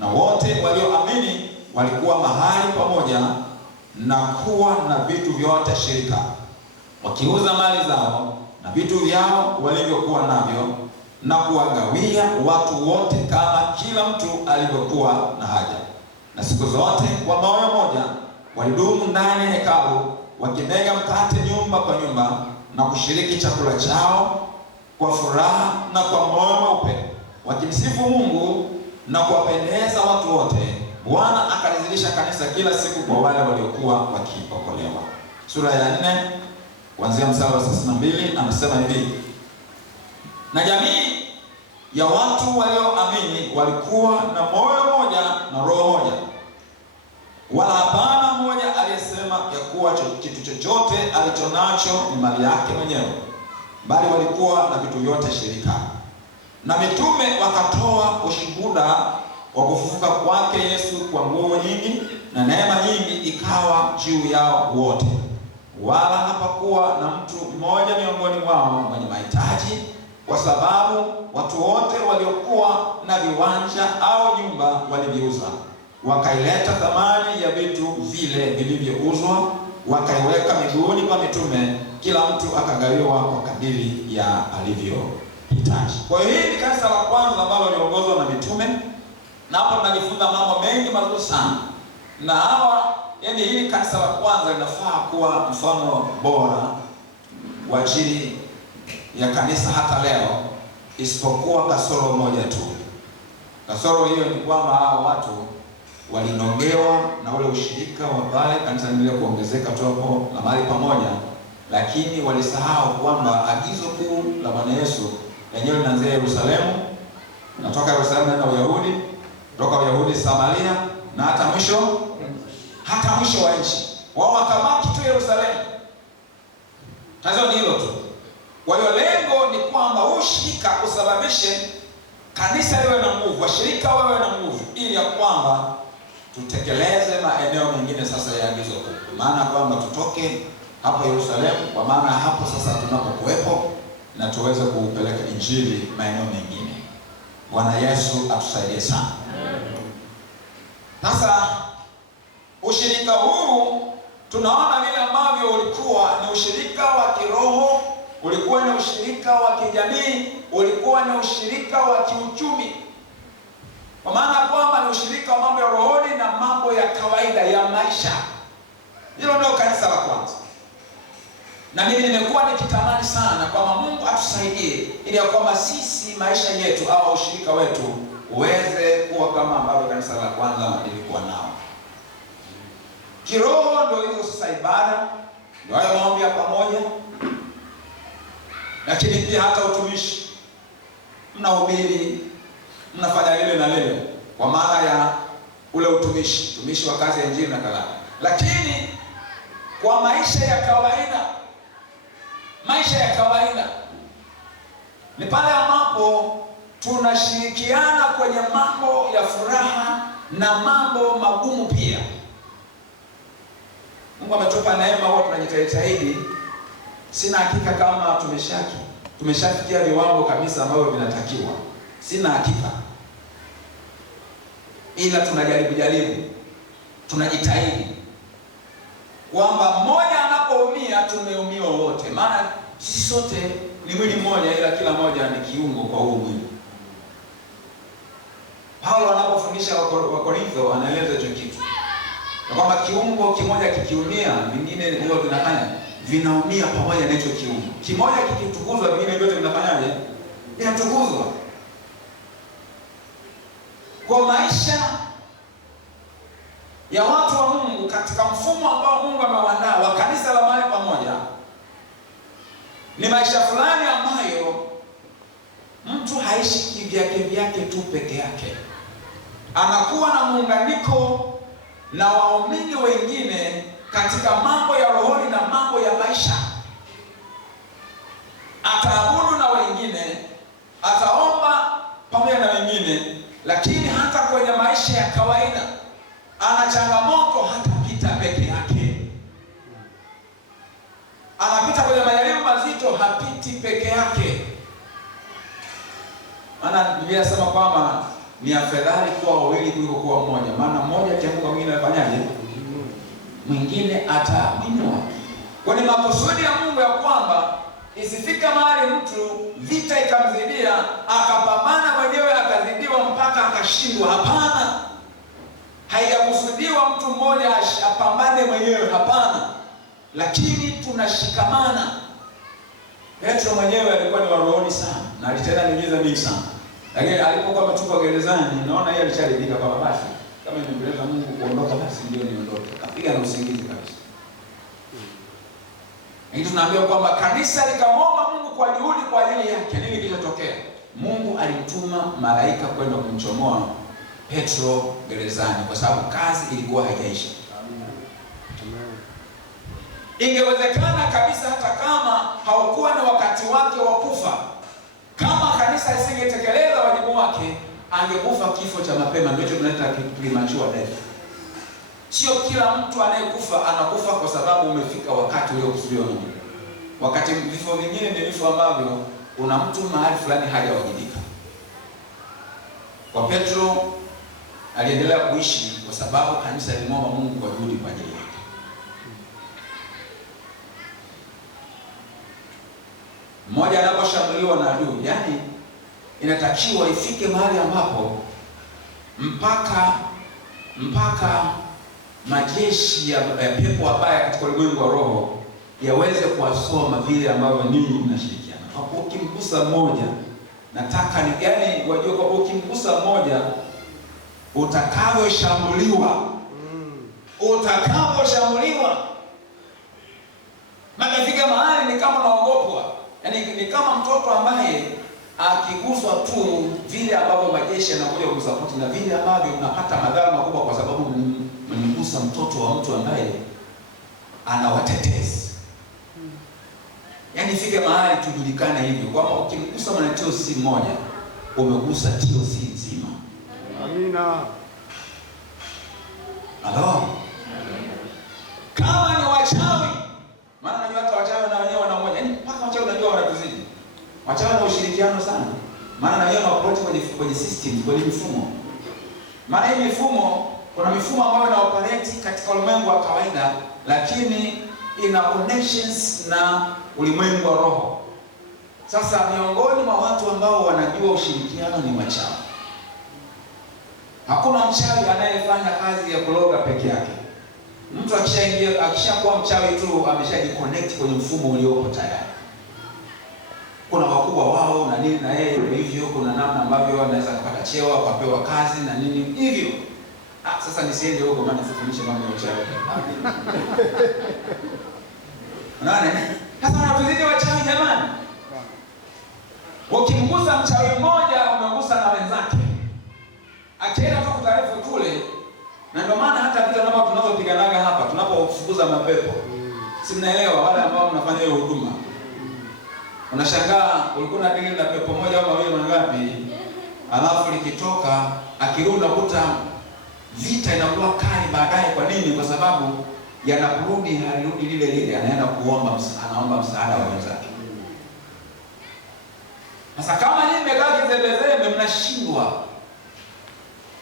na wote walioamini walikuwa mahali pamoja na kuwa na vitu vyote shirika, wakiuza mali zao na vitu vyao walivyokuwa navyo, na kuwagawia watu wote kama kila mtu alivyokuwa na haja. Na siku zote kwa moyo mmoja walidumu ndani ya hekalu, wakimega mkate nyumba kwa nyumba, na kushiriki chakula chao kwa furaha na kwa moyo mweupe, wakimsifu Mungu na kuwapendeza watu wote. Bwana akalizidisha kanisa kila siku kwa wale waliokuwa wakiokolewa. Sura ya 4 kuanzia mstari wa 32 anasema hivi: na jamii ya watu walioamini walikuwa na moyo mmoja na roho moja, wala hapana mmoja aliyesema ya kuwa kitu chochote alichonacho ni mali yake mwenyewe, bali walikuwa na vitu vyote shirika. Na mitume wakatoa ushuhuda wa kufufuka kwake Yesu kwa nguvu nyingi, na neema nyingi ikawa juu yao wote. Wala hapakuwa na mtu mmoja miongoni mwao mwenye mahitaji, kwa sababu watu wote waliokuwa na viwanja au nyumba waliviuza, wakaileta thamani ya vitu vile vilivyouzwa, wakaiweka miguuni pa mitume, kila mtu akagawiwa kwa kadiri ya alivyohitaji. Kwa hiyo hii ni kanisa la kwanza ambalo liongozwa na mitume, na hapo tunajifunza mambo mengi mazuri sana. Na hawa, hili kanisa la kwanza linafaa kuwa mfano bora wa ajili ya kanisa hata leo, isipokuwa kasoro moja tu. Kasoro hiyo ni kwamba hao watu walinogewa na ule ushirika wa pale kanisa lile kuongezeka tu hapo na mahali pamoja, lakini walisahau kwamba agizo kuu la Bwana Yesu lenyewe linaanzia Yerusalemu, natoka Yerusalemu na Uyahudi, kutoka Uyahudi Samaria na hata mwisho wa nchi. Wao wakabaki tu Yerusalemu. Tatizo ni hilo tu. Kwa hiyo lengo ni kwamba ushirika usababishe kanisa liwe na nguvu, washirika wawe na nguvu, ili ya kwamba tutekeleze maeneo mengine sasa ya agizo kuu. Maana kwamba tutoke hapo Yerusalemu, kwa maana hapo sasa tunapokuwepo na tuweze kupeleka injili maeneo mengine. Bwana Yesu atusaidie sana. Sasa ushirika huu tunaona vile ambavyo ulikuwa ni ushirika wa kiroho, ulikuwa ni ushirika wa kijamii, ulikuwa ni ushirika wa kiuchumi. Kwa maana kwamba ni ushirika wa mambo ya rohoni na mambo ya kawaida ya maisha. Hilo ndio kanisa la kwanza. Na mimi nimekuwa nikitamani sana kwamba Mungu atusaidie ili ya kwamba sisi maisha yetu au ushirika wetu uweze kuwa kama ambavyo kanisa la kwanza lilikuwa nao. Kiroho ndio hizo sasa ibada, ndio hayo maombi ya pamoja. Lakini pia hata utumishi. Mnahubiri, mnafanya lile na lile kwa maana ya ule utumishi wa kazi ya injili na kadhalika. Lakini kwa maisha ya kawaida ni pale ambapo tunashirikiana kwenye mambo ya furaha na mambo magumu pia. Mungu ametupa neema, huwa tunajitahidi. Sina hakika kama tumeshafikia viwango kabisa ambavyo vinatakiwa. Sina hakika. Ila tunajaribu. Tunajitahidi. Kwamba mmoja anapoumia tumeumia wote. Maana sisi sote ni mwili mmoja, ila kila moja ni kiungo kwa huo mwili. Paulo anapofundisha Wakorintho anaeleza hicho kitu. Na kwamba kiungo kimoja kikiumia, vingine huwa vinaumia pamoja na hicho kiungo. Kimoja kikitukuzwa, vingine vyote vinafanyaje? Vinatukuzwa. Kwa maisha ya watu wa Mungu katika mfumo ambao Mungu amewaandaa wa kanisa la mahali pamoja, ni maisha fulani ambayo mtu haishi kivyake tu peke yake. Anakuwa na muunganiko na waumini wengine katika mambo ya rohoni na mambo ya maisha. Ataabudu na wengine, ataomba pamoja na wengine, lakini hata kwenye maisha ya kawaida ana changamoto, hatapita peke yake. Anapita kwenye majaribu mazito, hapiti peke yake. Maana Biblia inasema kwamba ni afadhali kuwa wawili kuliko kuwa mmoja. Maana mmoja akianguka mwingine anafanyaje? Mwingine ataaminiwa. Kwa ni makusudi ya Mungu ya kwamba isifika mahali mtu vita ikamzidia akapambana mwenyewe akazidiwa mpaka akashindwa. Hapana. Haijakusudiwa mtu mmoja apambane mwenyewe, hapana. Lakini tunashikamana. Petro mwenyewe alikuwa ni wa rohoni sana na alitenda miujiza mingi sana. Lakini alipokuwa ametupwa gerezani, naona yeye alisharidhika kwamba basi kama nimempeleka Mungu kuondoka, basi ndio niondoke. Kapiga na usingizi kabisa. Lakini tunaambiwa kwamba kanisa likamwomba Mungu kwa juhudi kwa ajili yake. Nini kilichotokea? Mungu alimtuma malaika kwenda kumchomoa Petro gerezani kwa sababu kazi ilikuwa haijaisha. Ingewezekana kabisa hata kama haukuwa ni wakati wake wa kufa, kama kanisa isingetekeleza wajibu wake, angekufa kifo cha mapema. Ndio tunaita premature death. Sio kila mtu anayekufa anakufa kwa sababu umefika wakati uliokusudiwa na Mungu. Wakati vifo vingine ni vifo ambavyo kuna mtu mahali fulani hajawajibika. Kwa Petro aliendelea kuishi kwa sababu kanisa lilimwomba Mungu kwa juhudi kwa ajili yake. Mmoja anaposhambuliwa na adui, yani inatakiwa ifike mahali ambapo mpaka majeshi ya pepo wabaya katika ulimwengu wa roho yaweze kuwasoma vile ambavyo ninyi mnashirikiana. Kwa ukimgusa mmoja, nataka ni yani wajue kwa ukimgusa mmoja utakavyoshambuliwa. Utakavyoshambuliwa. Makafika mahali ni kama naogopwa. Yaani ni kama mtoto ambaye akiguswa tu vile ambavyo majeshi yanakuja kumsapoti na vile ambavyo unapata madhara makubwa kwa sababu mmegusa mtoto wa mtu ambaye ana watetezi. Yaani ifike mahali tujulikane hivyo kwamba ukimgusa mwana TOC mmoja umegusa TOC nzima. Amina. Halo. Kama ni wachawi, maana najua hata wachawi na wenyewe wana moja. Yaani mpaka wachawi najua wanatuzidi. Wachawi na ushirikiano sana. Maana na wenyewe wanaoperate kwenye system, kwenye mifumo. Maana hii mifumo, kuna mifumo ambayo ina operate katika ulimwengu wa kawaida, lakini ina connections na ulimwengu wa roho. Sasa miongoni mwa watu ambao wanajua ushirikiano ni wachawi. Hakuna mchawi anayefanya kazi ya kuloga peke yake. Mtu akishakuwa mchawi tu ameshajiconnect kwenye mfumo uliopo tayari. Kuna wakubwa wao na nini na yeye hivyo, kuna namna ambavyo anaweza kupata cheo, akapewa kazi na nini hivyo. Sasa nisiende huko maana sifundishe mambo ya uchawi. Unaona? Sasa wanatuzidi wachawi jamani. Ukimgusa mchawi mmoja umegusa na wenzake. Akienda tu kutaarifu kule, na ndio maana hata vita ambavyo tunazopiganaga hapa tunapofukuza mapepo. Si mnaelewa wale ambao mnafanya hiyo huduma. Unashangaa ulikuwa na dili na pepo moja au mawili mangapi? Alafu likitoka akirudi unakuta vita inakuwa kali baadaye. Kwa nini? Kwa sababu yanaporudi halirudi lile lile, anaenda anaomba msaada wa wenzake. Sasa kama nyinyi mmekaa kizembezembe mnashindwa.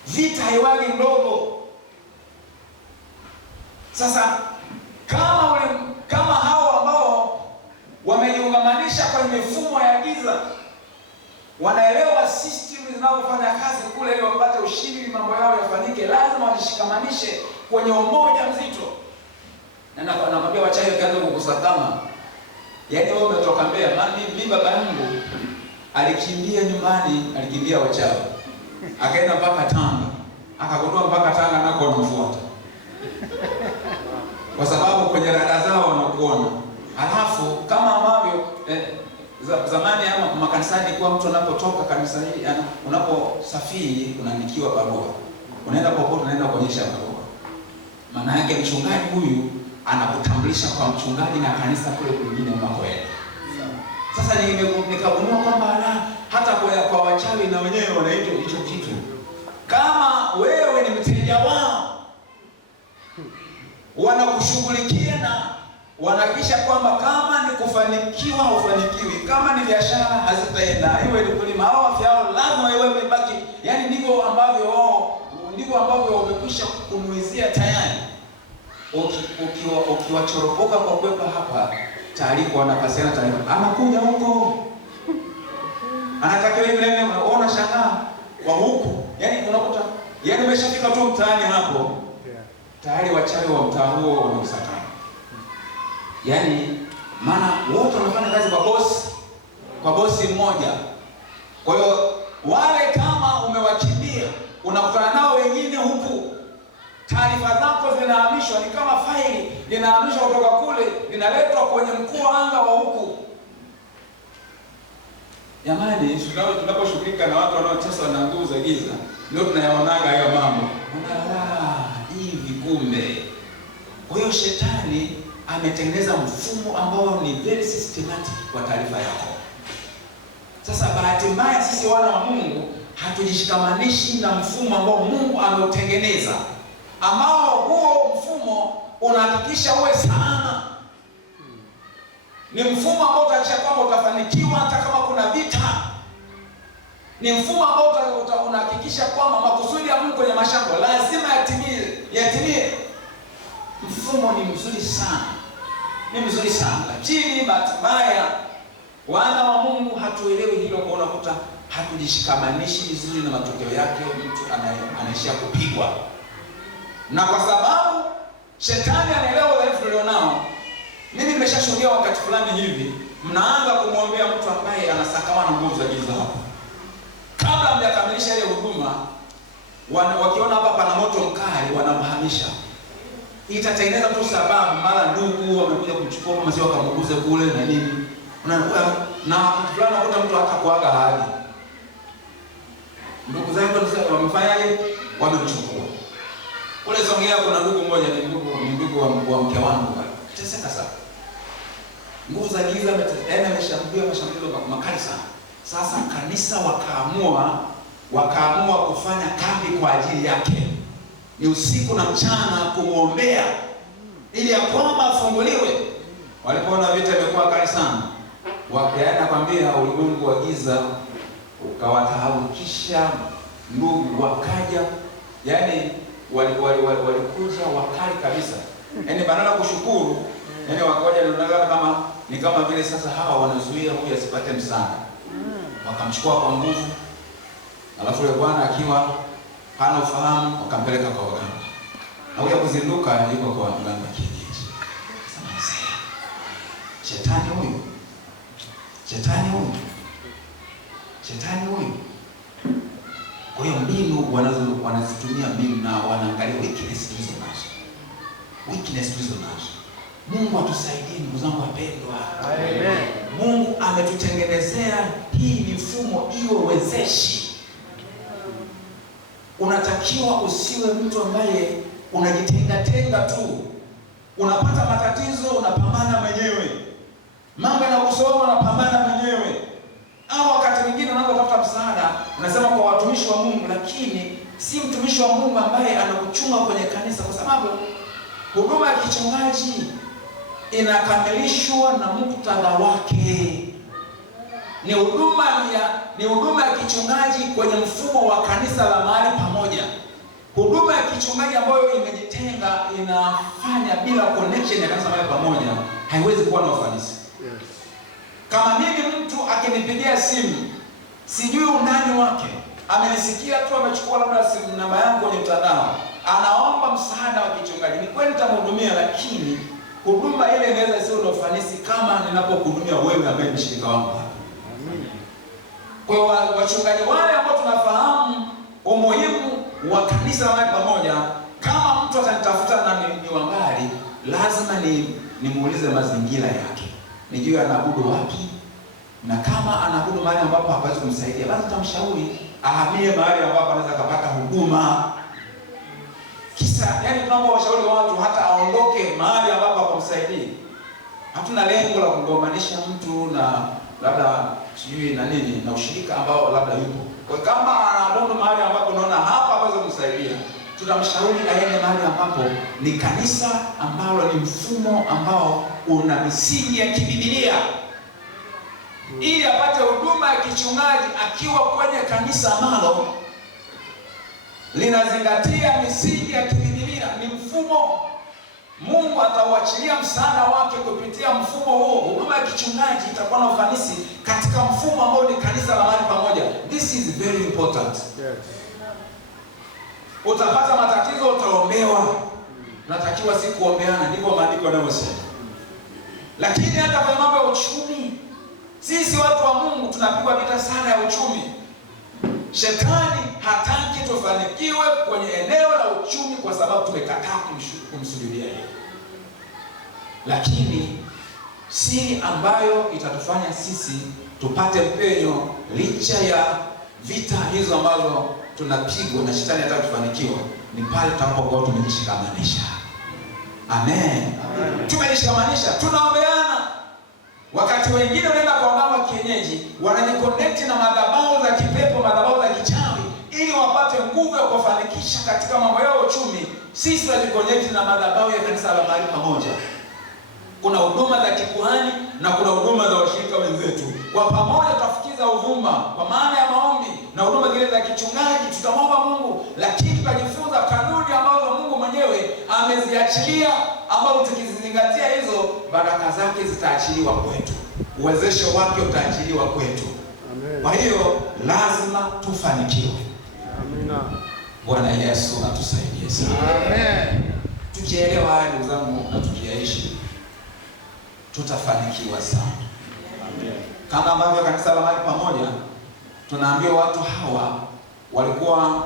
Vita haiwagi ndogo. Sasa kama hao ambao wamejiungamanisha kwenye mifumo ya giza wanaelewa system zinazofanya kazi kule ili wapate ushindi, mambo yao yafanyike, lazima wajishikamanishe kwenye umoja mzito. Na nakwambia wachawi kaanza kukusakama. Yaani wewe umetoka Mbeya, mimi baba yangu alikimbia nyumbani, alikimbia wachawi. Akaenda mpaka Tanga. Akagundua mpaka Tanga nako wanamfuata. Kwa sababu kwenye rada zao wanakuona. Alafu kama ambavyo zamani ama makanisani kwa mtu anapotoka kanisa hili unaposafiri unaandikiwa barua. Unaenda popote unaenda kuonyesha barua. Maana yake mchungaji huyu anakutambulisha kwa mchungaji na kanisa kule kwingine unakoenda. Sasa nikagundua kwamba hata kwa wachawi na wenyewe wanaitwa hicho kitu. Kama wewe ni mteja wao, wanakushughulikia na wanahakikisha kwamba kama ni kufanikiwa ufanikiwi, kama ni biashara hazitaenda, iwe ni kulima au afya yao lazima iwe imebaki. Yaani ndivyo ambavyo wamekwisha kunuizia tayari. Ukiwachoropoka kwa kwepa hapa, taarifa wanapasiana taarifa. Anakuja huko. Anatakiwa ile unaona shangaa kwa huku. Yaani unakuta umeshafika tu mtaani hapo. Tayari wachawi wa mtaa huo wanakusakana. Yaani maana wote wanafanya kazi kwa bosi mmoja. Kwa hiyo wale kama umewakimbia, unakutana nao wengine huku. Taarifa zako zinahamishwa, ni kama faili linahamishwa kutoka kule linaletwa kwenye mkuu wa anga wa huku. Jamani, tunaposhughulika na watu wanaoteswa na nguvu za giza, ndio tunayaonaga hayo mambo. Hivi kumbe. Kwa hiyo shetani ametengeneza mfumo ambao ni very systematic kwa taarifa yako. Sasa bahati mbaya sisi wana wa Mungu hatujishikamanishi na mfumo ambao Mungu ameutengeneza, ambao huo mfumo unahakikisha uwe salama. Ni mfumo ambao utahakikisha kwamba utafanikiwa hata kama kuna vita. Ni mfumo ambao unahakikisha kwamba makusudi ya Mungu kwenye mashamba lazima yatimie. Mfumo ni mzuri sana. Ni mzuri sana. Lakini bahati mbaya wana wa Mungu hatuelewi hilo, kwa unakuta hatujishikamanishi vizuri na matokeo yake mtu anaishia kupigwa. Na kwa sababu shetani anaelewa udhaifu tulionao, Mimi nimeshashuhudia wakati fulani hivi, mnaanza kumwombea mtu ambaye anasakama na nguvu za giza hapa. Kabla hamjakamilisha ile huduma, wakiona hapa pana moto mkali wanamhamisha. Itatengeneza tu sababu, mara ndugu wamekuja kumchukua maziwa wakamuguze kule na nini. Na fulani nakuta mtu hata kuaga hadi. Ndugu zangu wamefanyaje? Wamemchukua. Kule Songea kuna ndugu mmoja, ni ndugu wa mke wangu pale. Teseka sana. Nguvu za giza ameshambulia makali sana. Sasa kanisa wakaamua kufanya kambi kwa ajili yake. Ni usiku na mchana kumuombea ili ya kwamba afunguliwe. Walipoona vita imekuwa kali sana, wakaenda kwambia ulimwengu wa giza ukawatahaukisha ndugu, wakaja, yani walikuja wakali kabisa. Yani badala kushukuru, yani wakaja ni kama vile sasa hawa wanazuia huyu asipate msaada. Wakamchukua kwa nguvu. Alafu yule bwana akiwa hana ufahamu wakampeleka kwa waganga. Na huyo kuzinduka yuko kwa mganga kienyeji. Sasa shetani huyu. Kwa hiyo mbinu wanazitumia mbinu na wanaangalia weakness tulizo nazo. Mungu atusaidie ndugu zangu wapendwa. Amen. Mungu ametutengenezea hii mifumo iwe wezeshi. Unatakiwa usiwe mtu ambaye unajitenga tu. Unapata matatizo unapambana mwenyewe. Mambo yanakusoma unapambana mwenyewe. Au wakati mwingine unaanza kutafuta msaada, unasema kwa watumishi wa Mungu, lakini si mtumishi wa Mungu ambaye anakuchunga kwenye kanisa, kwa sababu huduma ya kichungaji inakamilishwa na muktadha wake. Ni huduma ya kichungaji kwenye mfumo wa kanisa la mahali pamoja. Huduma ya kichungaji ambayo imejitenga inafanya bila connection ya kanisa mahali pamoja haiwezi kuwa na ufanisi. Kama mimi mtu akinipigia simu, sijui undani wake, amenisikia tu amechukua labda simu namba yangu kwenye mtandao, anaomba msaada wa kichungaji, ni kweli nitamhudumia, lakini huduma ile inaweza isiwe na ufanisi kama ninapokuhudumia wewe ambaye ni mshirika wangu hapa. Kwa wachungaji wale ambao tunafahamu umuhimu wa kanisa la pamoja, kama mtu atanitafuta na ni wangali, lazima nimuulize mazingira yake. Nijue anaabudu wapi, na kama anaabudu mahali ambapo hapawezi kumsaidia, basi tutamshauri ahamie mahali ambapo anaweza kupata huduma. Kisa yani tunaomba washauri watu hata aondoke mahali ambapo hakumsaidii. Hatuna lengo la kugombanisha mtu na labda sijui na nini na ushirika ambao labda yupo. Kwa kama anaabudu mahali ambapo unaona hapa hawezi kumsaidia, tutamshauri aende mahali ambapo ni kanisa ambalo ni mfumo ambao una misingi ya kibiblia, ili apate huduma ya kichungaji akiwa kwenye kanisa ambalo linazingatia misingi ya kibiblia. Ni mfumo, Mungu atauachilia msaada wake kupitia mfumo huo. Huduma ya kichungaji itakuwa na ufanisi katika mfumo ambao ni kanisa la mahali pamoja. This is very important. Yes. Utapata matatizo, utaombewa. Natakiwa si kuombeana, ndivyo maandiko yanavyosema. Lakini hata kwa mambo ya uchumi, sisi watu wa Mungu tunapigwa vita sana ya uchumi. Shetani hataki tufanikiwe kwenye eneo la uchumi kwa sababu tumekataa kumsujudia yeye. Lakini siri ambayo itatufanya sisi tupate mpenyo licha ya vita hizo ambazo tunapigwa na shetani hataki tufanikiwe, ni pale tutakapokuwa tumejishikamanisha. Amen. Tumejishikamanisha, tunaombeana. Wakati wengine wanaenda kwa waganga kienyeji, wanajiconnect na madhabahu za kipepo, madhabahu za kichawi, ili wapate nguvu ya kufanikisha katika mambo yao uchumi. Sisi tunajiconnect na madhabahu ya kanisa la mahali pamoja. Kuna huduma za kikuhani na kuna huduma za washirika wenzetu. Kwa pamoja tutafikiza uvumba kwa maana ya maombi na huduma zile za kichungaji. Tutamwomba Mungu, lakini tutajifunza kanuni ambazo Mungu mwenyewe ameziachilia, ambazo tukizizingatia hizo, baraka zake zitaachiliwa kwetu, uwezesho wake utaachiliwa kwetu. Amen. Kwa hiyo lazima tufanikiwe. Amina. Bwana Yesu atusaidie sana. Amen. Tukielewa haya ndugu zangu na tukiyaishi, tutafanikiwa sana. Kama ambavyo kanisa la mahali pamoja tunaambiwa watu hawa walikuwa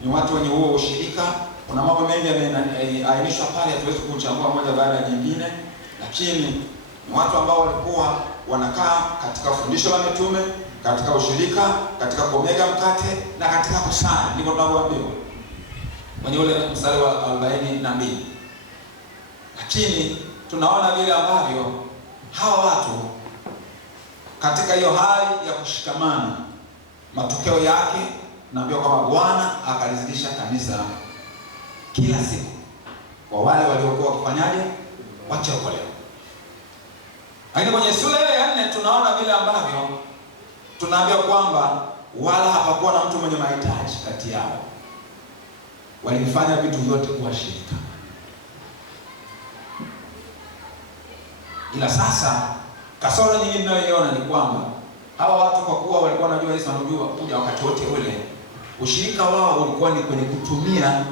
ni watu wenye huo ushirika. Kuna mambo mengi yameainishwa pale, hatuwezi kuchambua moja baada ya nyingine, lakini ni watu ambao walikuwa wanakaa katika fundisho la mitume, katika ushirika, katika kumega mkate na katika kusali. Ndivyo tunavyoambiwa kwenye ule mstari wa 42. Lakini tunaona vile ambavyo hawa watu katika hiyo hali ya kushikamana, matokeo yake naambiwa kwamba Bwana akalizidisha kanisa kila siku kwa wale waliokuwa wakifanyaje, wachaokolewa. Lakini kwenye sura ya 4 tunaona vile ambavyo tunaambiwa kwamba wala hapakuwa na mtu mwenye mahitaji kati yao, walifanya vitu vyote kwa shirika. Ila sasa kasoro nyingine tunayoiona ni kwamba hawa watu kwa kuwa walikuwa wanajua Yesu anajua kuja wakati wote ule, ushirika wao ulikuwa ni kwenye kutumia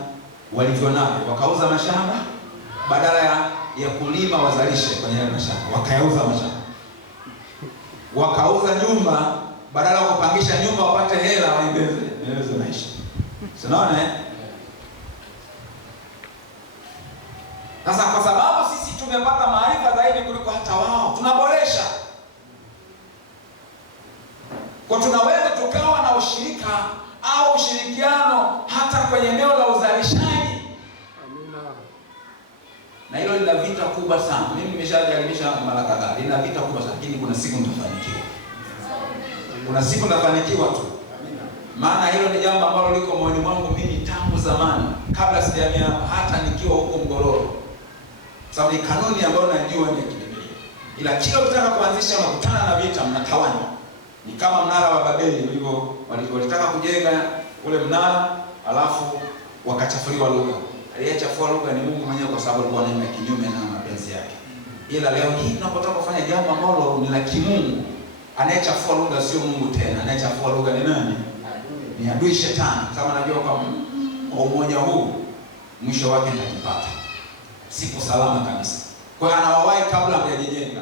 walivyo navyo. Wakauza mashamba badala ya kulima wazalishe kwenye mashamba, wakayauza mashamba. Wakauza nyumba badala ya kupangisha nyumba wapate hela waendeleze maisha. Unaona eh? Sasa kwa sababu sisi tumepata maarifa zaidi kuliko hata wao, tunaboresha. Kwa tunaweza tukawa na ushirika au ushirikiano hata kwenye eneo la uzalishaji. Amina. Na hilo lina vita kubwa sana. Mimi nimeshajaribisha mara kadhaa. Lina vita kubwa sana, lakini kuna siku nitafanikiwa. Kuna siku nitafanikiwa tu. Amina. Maana hilo ni jambo ambalo liko moyoni mwangu mimi tangu zamani, kabla sijahamia hapa, hata nikiwa huko Ngororo. Sababu ni kanuni ambayo najua ni kibiblia. Ila kila ukitaka kuanzisha unakutana na vita, mnatawanya. Ni kama mnara wa Babeli ulivyo, walitaka kujenga ule mnara alafu wakachafuliwa lugha. Aliyechafua lugha ni Mungu mwenyewe, kwa sababu alikuwa anaenda kinyume na mapenzi yake. Ila leo hii tunapotaka kufanya jambo ambalo ni la kimungu, anayechafua lugha sio Mungu tena, anayechafua lugha ni nani? Ni adui Shetani. Kama najua kwa umoja huu mwisho wake nitakipata. Sipo salama kabisa. Kwa hiyo anawawahi kabla hajajenga.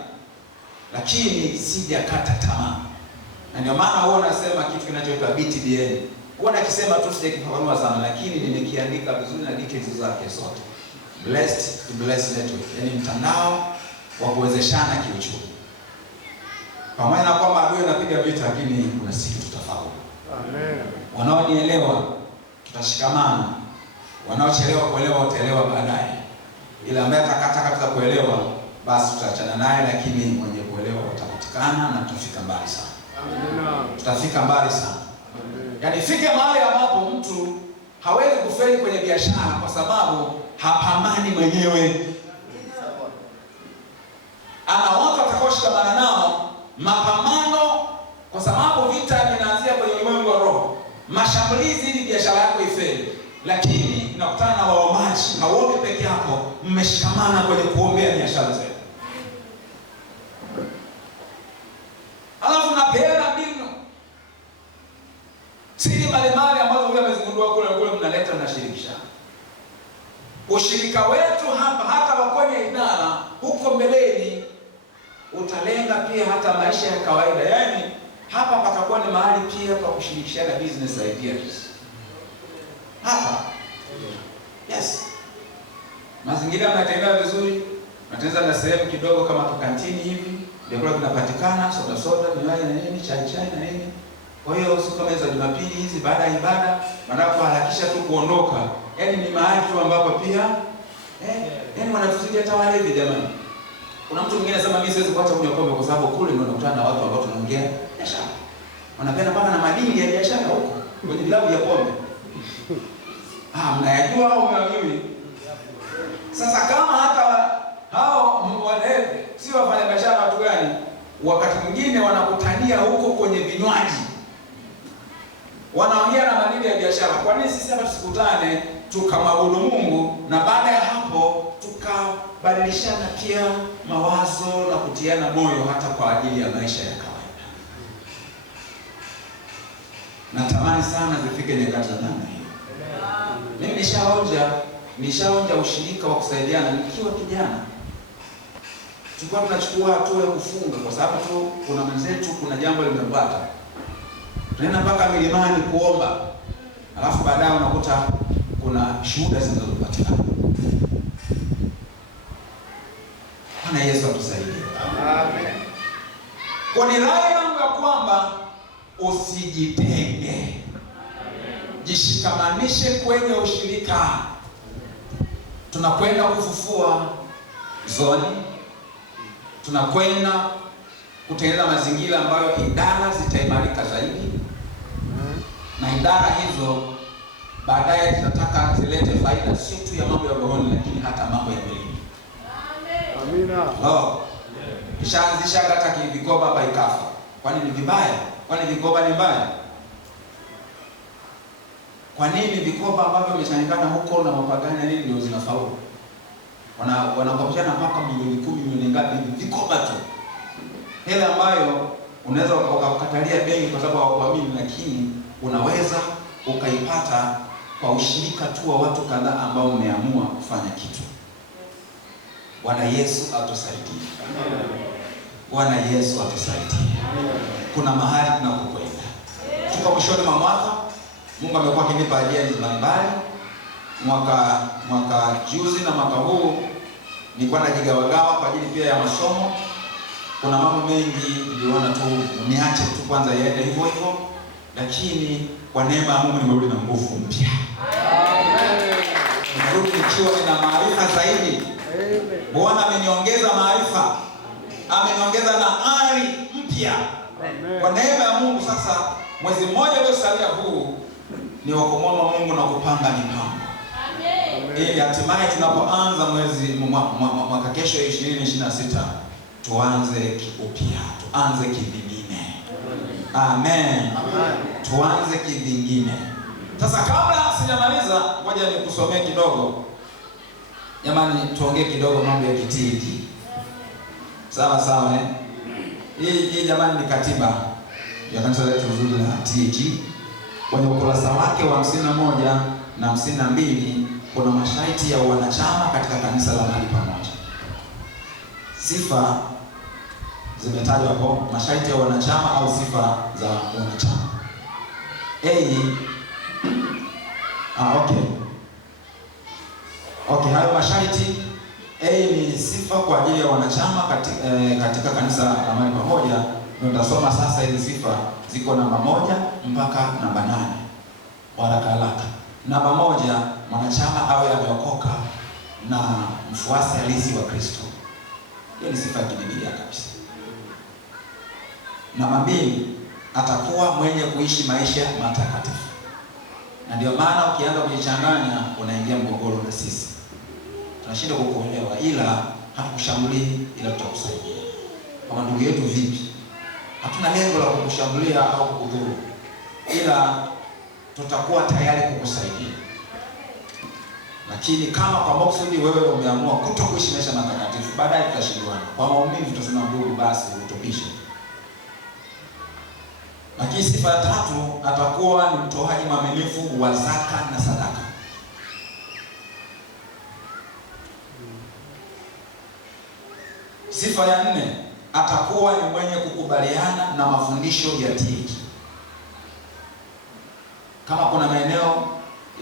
Lakini sijakata tamaa. Na ndio maana huwa nasema kitu kinachoitwa BTBN. Huwa nakisema tu sijakifafanua sana, lakini nimekiandika vizuri na details zake zote. Blessed to Blessed Network, yaani mtandao wa kuwezeshana kiuchumi. Pamoja na kwamba adui anapiga vita, lakini kuna siku tutafaulu. Amen. Wanaonielewa tutashikamana. Wanaochelewa kuelewa wataelewa baadaye. Ila ambaye atakata kabisa kuelewa, basi tutaachana naye, lakini mwenye kuelewa watapatikana na tutafika mbali sana. Amen. Tutafika mbali sana. Amen. Yaani fike mahali ambapo mtu hawezi kufeli kwenye biashara kwa sababu hapambani mwenyewe. Ana watu atakaoshikamana nao mapambano, kwa sababu vita vinaanzia kwenye ulimwengu wa roho. Mashambulizi ili biashara yako ifeli. Lakini unakutana na waombaji, hauombi peke yako, mmeshikamana kwenye kuombea biashara zenu. Alafu napeana mbinu siri mbalimbali ambazo wewe umezigundua kule mnaleta mnashirikisha. Ushirika wetu hapa hata kwenye idara huko mbeleni utalenga pia hata maisha ya kawaida. Yaani hapa patakuwa ni mahali pia pa kushirikishana business ideas. Hapa. Yes. Mazingira yanatengenezwa vizuri. Natengeneza na sehemu kidogo kama kantini hivi. Vyakula vinapatikana, soda, miwani na nini, chai na nini. Kwa hiyo siku kama hizo Jumapili hizi baada ya ibada, wanapoharakisha tu kuondoka. Yaani ni mahali tu ambapo pia yaani wanatuzidi hata walevi jamani. Kuna mtu mwingine anasema mimi siwezi kuacha kunywa pombe kwa sababu kule ndio nakutana na watu ambao tunaongea biashara. Wanapenda mpaka na madini ya biashara huko kwenye vilabu ya pombe. Mnayajua au mnajui? Sasa kama hata hao walevi si wafanya biashara watu gani, wakati mwingine wanakutania huko kwenye vinywaji. Wanaongea na madini ya biashara. Kwa nini sisi hapa tusikutane tukamwabudu Mungu na baada ya hapo tukabadilishana pia mawazo na kutiana moyo hata kwa ajili ya maisha ya kawaida. Natamani sana zifike nyakati za namna hiyo. Mimi nishaonja ushirika wa kusaidiana nikiwa kijana. tulikuwa tunachukua hatua ya kufunga kwa sababu tu kuna mwenzetu, kuna jambo limempata. Tunaenda mpaka milimani kuomba. Alafu baadaye unakuta kuna shuhuda zinazopatikana. Bwana Yesu atusaidie. Amen. Kwa ni rai yangu ya kwamba usijitenge. Jishikamanishe kwenye ushirika. Tunakwenda kufufua zoni. Tunakwenda kutengeneza mazingira ambayo idara zitaimarika zaidi. Na idara hizo baadaye tunataka zilete faida sio tu ya mambo ya rohoni lakini hata mambo ya mwili. Amina. Hello. Kishaanzisha hata vikoba hapa ikafa. Kwani ni vibaya? Kwani vikoba ni mbaya? Kwa nini vikoba ambavyo vimechanganyikana huko na mapagani nini ndio zinafaulu? Wanakopeshana mpaka milioni 10, milioni ngapi vikoba tu. Hela ambayo unaweza ukakatalia benki kwa sababu hawakuamini, lakini unaweza ukaipata kwa ushirika tu wa watu kadhaa ambao umeamua kufanya kitu. Bwana Yesu atusaidie. Bwana Yesu atusaidie. Kuna mahali tunakokwenda. Tuko mwishoni mwa mwaka. Mungu amekuwa akinipa ajenda mbalimbali. Mwaka juzi na mwaka huu nilikuwa najigawagawa kwa ajili pia ya masomo. Kuna mambo mengi niliona tu niache tu kwanza yaende hivyo hivyo, lakini kwa neema ya Mungu nimerudi na nguvu mpya. Amen. Nimerudi nikiwa nina maarifa zaidi. Amen. Bwana ameniongeza maarifa. Ameniongeza na ari mpya. Amen. Kwa neema ya Mungu sasa mwezi mmoja uliosalia huu ni wa kumwomba Mungu na kupanga mipango. Amen. Ili hatimaye tunapoanza mwezi mwaka kesho 2026 tuanze upya, tuanze kivingine. Amen. Amen. Tuanze kivingine. Sasa kabla sijamaliza, ngoja nikusomee kidogo. Jamani, tuongee kidogo mambo ya KTG. Sawa sawa eh? Hii jamani ni katiba ya kanisa letu nzuri la TAG. Kwenye ukurasa wake wa 51 na 52 kuna masharti ya wanachama katika kanisa la mahali pamoja. Sifa zimetajwa hapo, masharti ya wanachama au sifa za wanachama. Okay, hayo masharti ni sifa kwa ajili ya wanachama katika kanisa la mahali pamoja. Ndio nitasoma sasa hizi sifa, ziko namba 1 mpaka namba 8. Haraka. Namba 1, mwanachama awe ameokoka na mfuasi halisi wa Kristo. Hiyo ni sifa ya kibiblia kabisa. Namba 2, atakuwa mwenye kuishi maisha matakatifu. Na ndio maana ukianza kujichanganya unaingia mgogoro na sisi. Tunashindwa kukuelewa, ila hatukushambulii, ila tutakusaidia. Kama ndugu yetu vipi? Hatuna lengo la kukushambulia au kukudhuru, ila tutakuwa tayari kukusaidia. Lakini kama kwa makusudi wewe umeamua kutokuishi maisha matakatifu, baadaye tutashindwana. Kwa maumivu tutasema ndugu, basi utupishe. Lakini sifa ya 3, atakuwa ni mtoaji mwaminifu wa zaka na sadaka. Sifa ya 4, atakuwa ni mwenye kukubaliana na mafundisho ya TAG. Kama kuna maeneo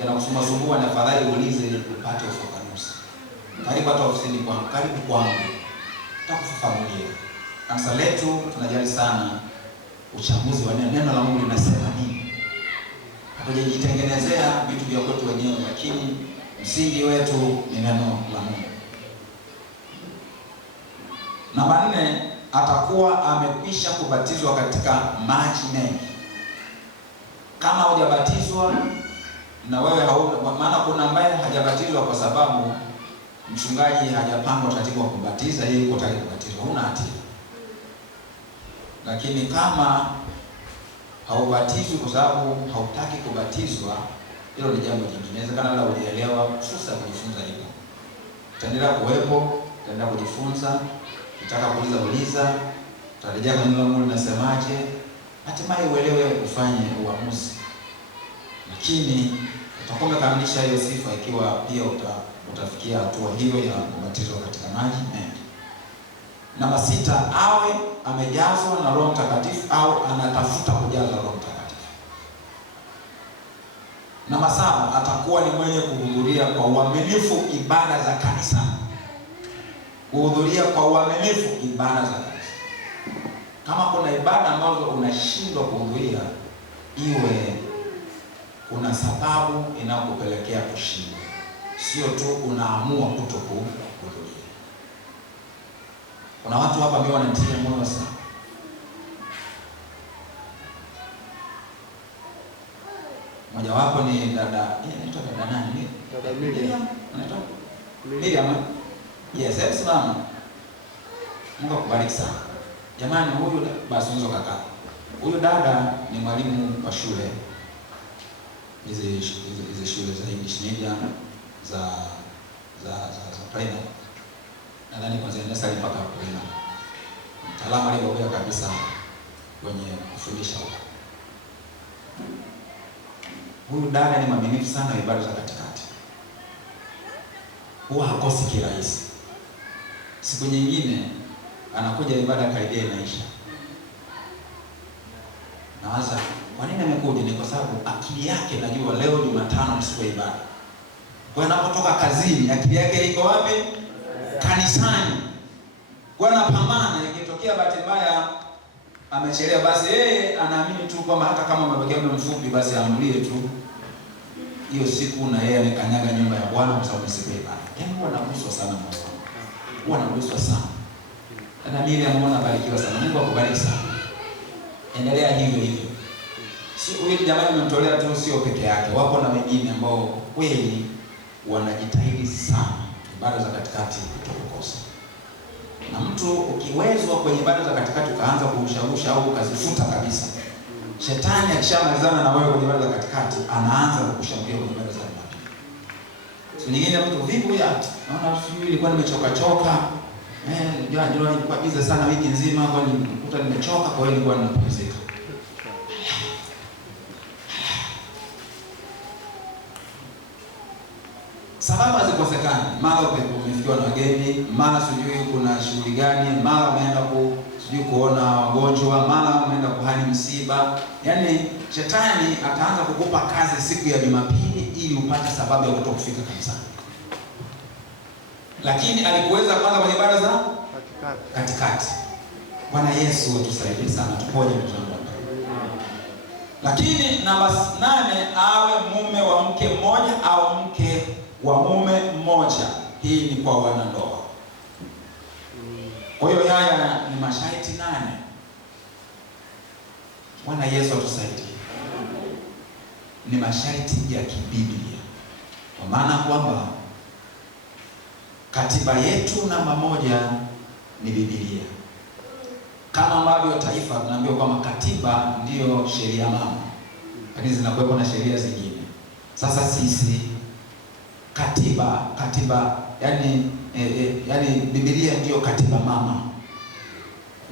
yanakusumbua na fadhali uulize upate ufafanuzi. Karibu hata ofisini kwangu, karibu kwangu. Nitakufafanulia. Kanisa letu tunajali sana uchambuzi wa neno la Mungu linasema nini. Hatujajitengenezea vitu vya kwetu wenyewe, lakini msingi wetu ni neno la Mungu. Namba 4, atakuwa amekwisha kubatizwa katika maji mengi. Kama hujabatizwa na wewe hauna, maana kuna ambaye hajabatizwa kwa sababu mchungaji hajapanga utaratibu wa kubatiza, yeye yuko tayari kubatizwa, huna hatia. Lakini kama haubatizwi kwa sababu hautaki kubatizwa, hilo ni jambo jingine. Inawezekana wala hujaelewa fursa ya kujifunza hiyo. Utaendelea kuwepo, utaendelea kujifunza, utaka kuuliza, utarejea kwa neno la Mungu linasemaje, hatimaye uelewe ufanye uamuzi. Lakini utakuwa umekamilisha hiyo sifa ikiwa pia utafikia hatua hiyo ya kubatizwa katika maji mengi. Namba 6, awe amejazwa na Roho Mtakatifu au anatafuta kujazwa Roho Mtakatifu. Namba 7, atakuwa ni mwenye kuhudhuria kwa uaminifu ibada za kanisa. Kuhudhuria kwa uaminifu ibada za kanisa. Kama kuna ibada ambazo unashindwa kuhudhuria, iwe kuna sababu inakupelekea kushindwa, sio tu unaamua kutokuhudhuria. Kuna watu hapa ambao wanatia moyo sana. Mmoja wapo ni dada, anaitwa dada nani? Dada Miriam. Anaitwa Miriam. Yes, hebu mama. Mungu akubariki sana. Jamani, huyu basi unaweza kukaa. Huyu dada ni mwalimu wa shule. Hizi shule za English media za primary. Nadhani kwanza nursery mpaka primary. Mtaalamu aliyebobea kabisa kwenye kufundisha huko. Huyu dada ni mwaminifu sana wa ibada za katikati. Huwa hakosi kirahisi. Siku nyingine anakuja ibada karibia inaisha. Nawaza, kwa nini amekuja? Ni kwa sababu akili yake najua leo Jumatano ni siku ya ibada. Kwa hiyo anapotoka kazini, akili yake iko wapi? Kanisani. Kwa anapambana, ikitokea bahati mbaya amechelewa, basi yeye anaamini tu kwamba hata kama amebakia muda mfupi basi aamlie tu hiyo siku na yeye amekanyaga nyumba ya Bwana kwa sababu siku ya ibada. Yaani huwa anaguswa sana moyo. Huwa anaguswa sana. Na mimi namuona barikiwa sana. Mungu akubariki sana. Endelea hivyo hivyo. Si huyu jamani nimemtolea tu sio peke yake. Wapo na wengine ambao kweli wanajitahidi sana ibada za katikati kutokosa. Na mtu ukiwezwa kwenye ibada za katikati ukaanza kuushawisha au ukazifuta kabisa, shetani akishamalizana na wewe kwenye ibada za katikati anaanza kukushambulia kwenye ibada za Jumapili. Siku nyingine mtu vipi huyu ati? Naona sijui ilikuwa nimechoka. Ndio nilikuwa bize sana wiki nzima, kwa nilikuta nimechoka, kwa hiyo nilikuwa ninapumzika. Sababu hazikosekani. Mara umefikiwa na wageni, mara sijui kuna shughuli gani, mara umeenda sijui kuona wagonjwa, mara umeenda kuhani msiba. Yaani shetani ataanza kukupa kazi siku ya Jumapili ili upate sababu ya kutokufika kanisani. Lakini alikuweza kwanza kwenye ibada za katikati. Bwana Yesu atusaidie sana, tuponye mtu. Lakini namba 8, awe mume wa mke mmoja au mke wa mume mmoja. Hii ni kwa wanandoa. Kwa hiyo haya ni masharti 8. Bwana Yesu atusaidie. Ni masharti ya kibiblia. Kwa maana kwamba katiba yetu namba 1 ni Biblia. Kama ambavyo taifa tunaambiwa kwamba katiba ndiyo sheria mama, lakini zinakuwepo na sheria zingine. Sasa sisi katiba yani Biblia ndiyo katiba mama.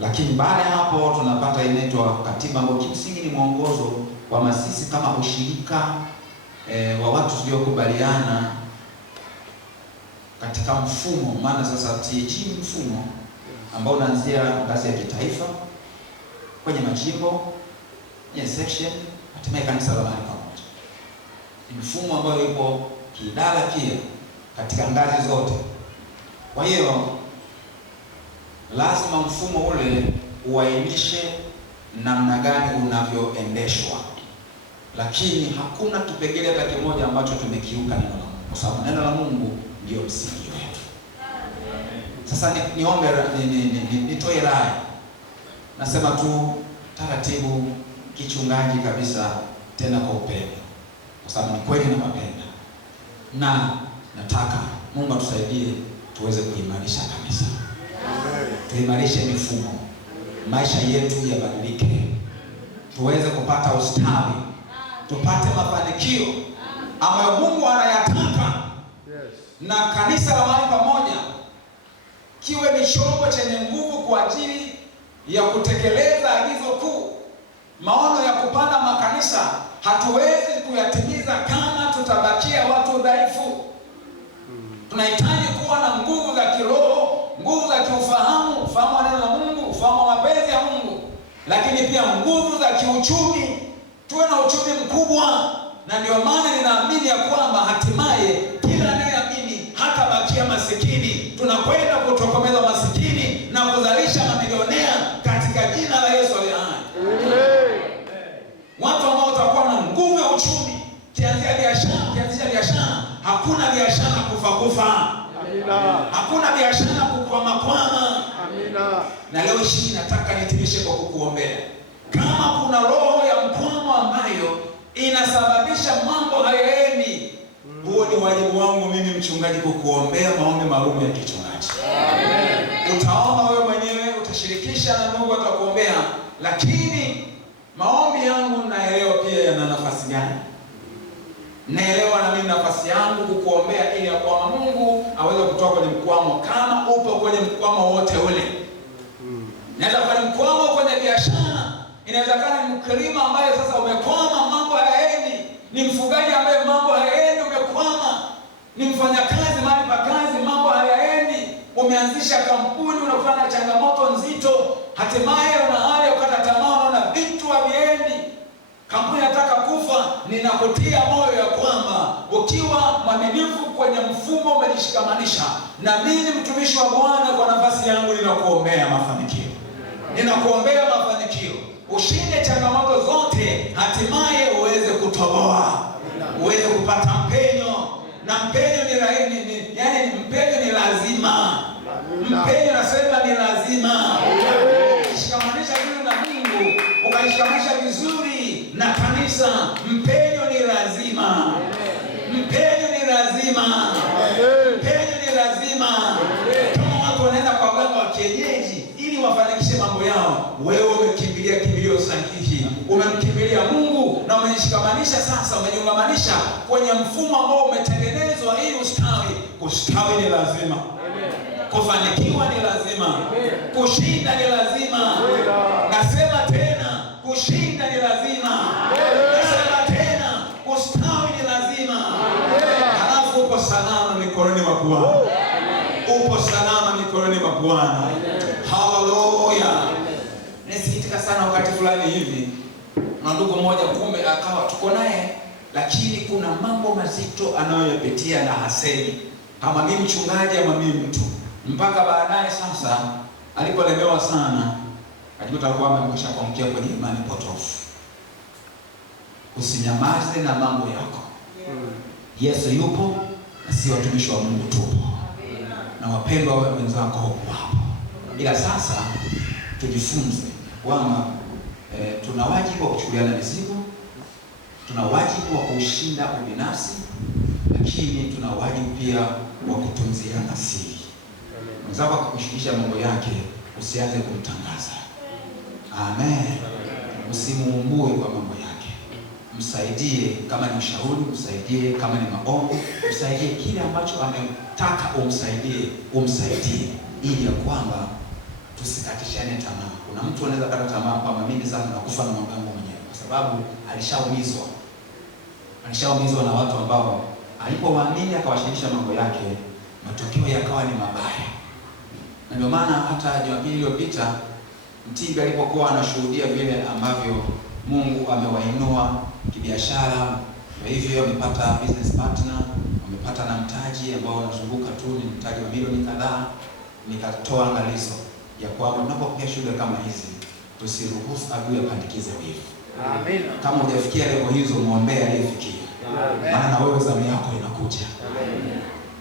Lakini baada ya hapo tunapata inaitwa katiba ambayo kimsingi ni mwongozo wa masisi kama ushirika wa watu tuliokubaliana katika mfumo. Maana sasa TAG ni mfumo ambao unaanzia ngazi ya kitaifa, kwenye majimbo, kwenye section, hatimaye kanisa la mahali pamoja. Ni mfumo ambao yupo kiidara pia katika ngazi zote. Kwa hiyo lazima mfumo ule uainishe namna gani unavyoendeshwa. Lakini hakuna kipengele hata kimoja ambacho tumekiuka neno la Mungu, kwa sababu neno la Mungu ndio msingi wetu. Sasa niombe nitoe rai. Nasema tu taratibu kichungaji kabisa, tena kwa upendo, kwa sababu ni kweli na mapenda. Na nataka Mungu atusaidie tuweze kuimarisha kanisa. Tuimarishe mifumo, maisha yetu yabadilike, tuweze kupata ustawi, tupate mafanikio ambayo Mungu anayataka. Na kanisa la mahali pamoja kiwe ni chombo chenye nguvu kwa ajili ya kutekeleza agizo kuu. Maono ya kupanda makanisa hatuwezi kuyatimiza kama tutabakia watu dhaifu. Tunahitaji kuwa na nguvu za kiroho, nguvu za kiufahamu, ufahamu lakini pia nguvu za kiuchumi. Tuwe na uchumi mkubwa, na ndio maana ninaamini ya kwamba hatimaye kila anayeamini hatabakia masikini. Tunakwenda kutokomeza masikini na kuzalisha mamilionea katika jina la Yesu aliye hai. Watu ambao watakuwa na nguvu ya uchumi, kianzia biashara, hakuna biashara kufa. Hakuna biashara kukwama. Na leo hii nataka nitimishe kwa kukuombea. Kama kuna roho ya mkwamo ambayo inasababisha mambo hayaendi, huo ni wajibu wangu mimi mchungaji kukuombea maombi maalum ya kichungaji. Utaomba wewe mwenyewe, utashirikisha na Mungu atakuombea, lakini maombi yangu naelewa pia yana nafasi gani. Naelewa na mimi nafasi yangu kukuombea ili ya kwamba Mungu aweze kutoka kwenye mkwamo. Kama upo kwenye mkwamo wote ule, inaweza kuwa ni mkwamo kwenye biashara, inaweza kuwa ni mkulima ambaye sasa umekwama, mambo hayaendi, ni mfugaji ambaye mambo hayaendi, umekwama, ni mfanyakazi mahali pa kazi, mambo hayaendi, umeanzisha kampuni, unakutana na changamoto nzito, hatimaye una hali ya kukata tamaa, unaona vitu haviendi, kampuni inataka kufa. Ninakutia moyo ya kwamba ukiwa mwaminifu kwenye mfumo umejishikamanisha na mimi mtumishi wa Bwana, kwa nafasi yangu ninakuombea mafanikio. Ninakuombea mafanikio, ushinde changamoto zote, hatimaye uweze kutoboa, uweze kupata mpenyo. Na mpenyo ni mpenyo ni lazima. Mpenyo nasema ni lazima. Ukishikamanisha vizuri na Mungu, ukishikamanisha vizuri na kanisa, mpenyo ni lazima. Mpenyo ni lazima. Mpenyo ni lazima. Kama watu wanaenda kwa waganga wa kienyeji ili wafanikishe mambo yao, wewe umekimbilia kimbilio sahihi. Umemkimbilia Mungu na umejishikamanisha sasa, umejiungamanisha kwenye mfumo ambao umetengenezwa ili ustawi. Kustawi ni lazima. Kufanikiwa ni lazima. Kushinda ni lazima. Nasema tena, kushinda ni lazima. Nasema tena, kustawi ni lazima. Halafu upo salama mikononi mwa Bwana. Upo salama mikononi mwa Bwana. Haleluya. Nisikitika sana wakati fulani hivi, na ndugu mmoja kumbe akawa tuko naye, lakini kuna mambo mazito anayoyapitia na hasemi kama mimi mchungaji ama mimi mtu, mpaka baadaye sasa alipolemewa sana akajikuta kwamba amekwisha kuangukia kwenye imani potofu. Usinyamaze na mambo yako. Yesu yupo na si watumishi wa Mungu tupo, na wapendwa wao wenzako wapo. Ila sasa tujifunze kwamba tuna wajibu wa kuchukuliana mizigo, tuna wajibu wa kushinda ubinafsi, lakini tuna wajibu pia wa kutunziana siri. Mwenzako akikushirikisha mambo yake, usianze kumtangaza. Amen. Usimuumbue kwa mambo yake. Msaidie kama ni ushauri, msaidie kama ni maombi, msaidie kile ambacho ametaka umsaidie ili ya kwamba tusikatishane tamaa. Kuna mtu anaweza kata tamaa kwamba mimi sasa nakufa na mambo yangu mwenyewe, kwa sababu alishaumizwa na watu ambao alipowaamini akawashirikisha mambo yake, matokeo yakawa ni mabaya. Na ndio maana hata Jumapili iliyopita Mtingi alipokuwa anashuhudia vile ambavyo Mungu amewainua kibiashara, kwa hivyo amepata business partner, amepata na mtaji ambao unazunguka tu, ni mtaji wa milioni kadhaa, nikatoa angalizo ya kwamba tunapopokea shuhuda kama hizi, tusiruhusu adui apandikize wivu. Amen. Kama hujafikia level hizo, muombee aliyefikia. Maana na wewe zamu yako inakuja. Amen.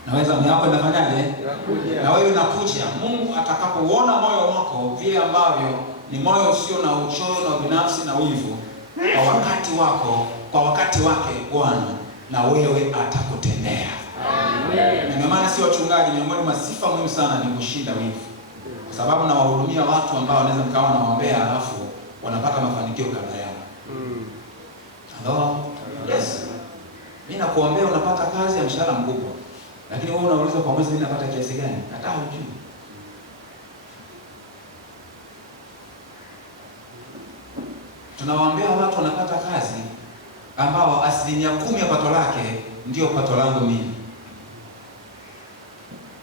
Na wewe zamu yako inafanyaje? Inakuja. Na wewe inakuja. Mungu atakapoona moyo wako vile ambavyo ni moyo usio na uchoyo na binafsi na wivu, kwa wakati wako, kwa wakati wake Bwana na wewe atakutendea. Amen. Ndio maana si wachungaji, miongoni mwa sifa muhimu sana ni kushinda wivu. Kwa sababu na wahudumia watu ambao wanaweza mkawa na waombea alafu wanapata mafanikio kabla yao. Hello? Yes. Mimi nakuombea unapata kazi ya mshahara mkubwa, lakini wewe unauliza kwa mwezi mimi napata kiasi gani? Hata hujui. Tunawaambia watu wanapata kazi ambao 10% ya pato lake ndio pato langu mimi,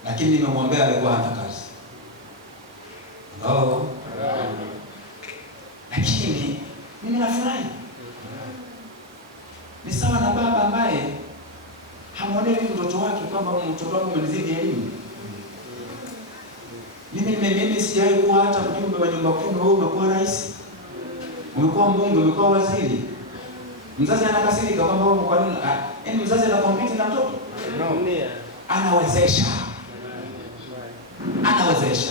lakini nimemwombea alikuwa hana kazi. Hello? lakini mimi nafurahi. Ni sawa na baba ambaye hamwonei mtoto wake kwamba mtoto wake umenizidi elimu. Mimi sijawahi kuwa hata mjumbe wa nyumba kumi, wewe umekuwa rais, umekuwa mbunge, umekuwa waziri. Mzazi anakasirika kwamba wewe kwa nini? Yaani mzazi anakompiti na mtoto? Anawezesha. Anawezesha.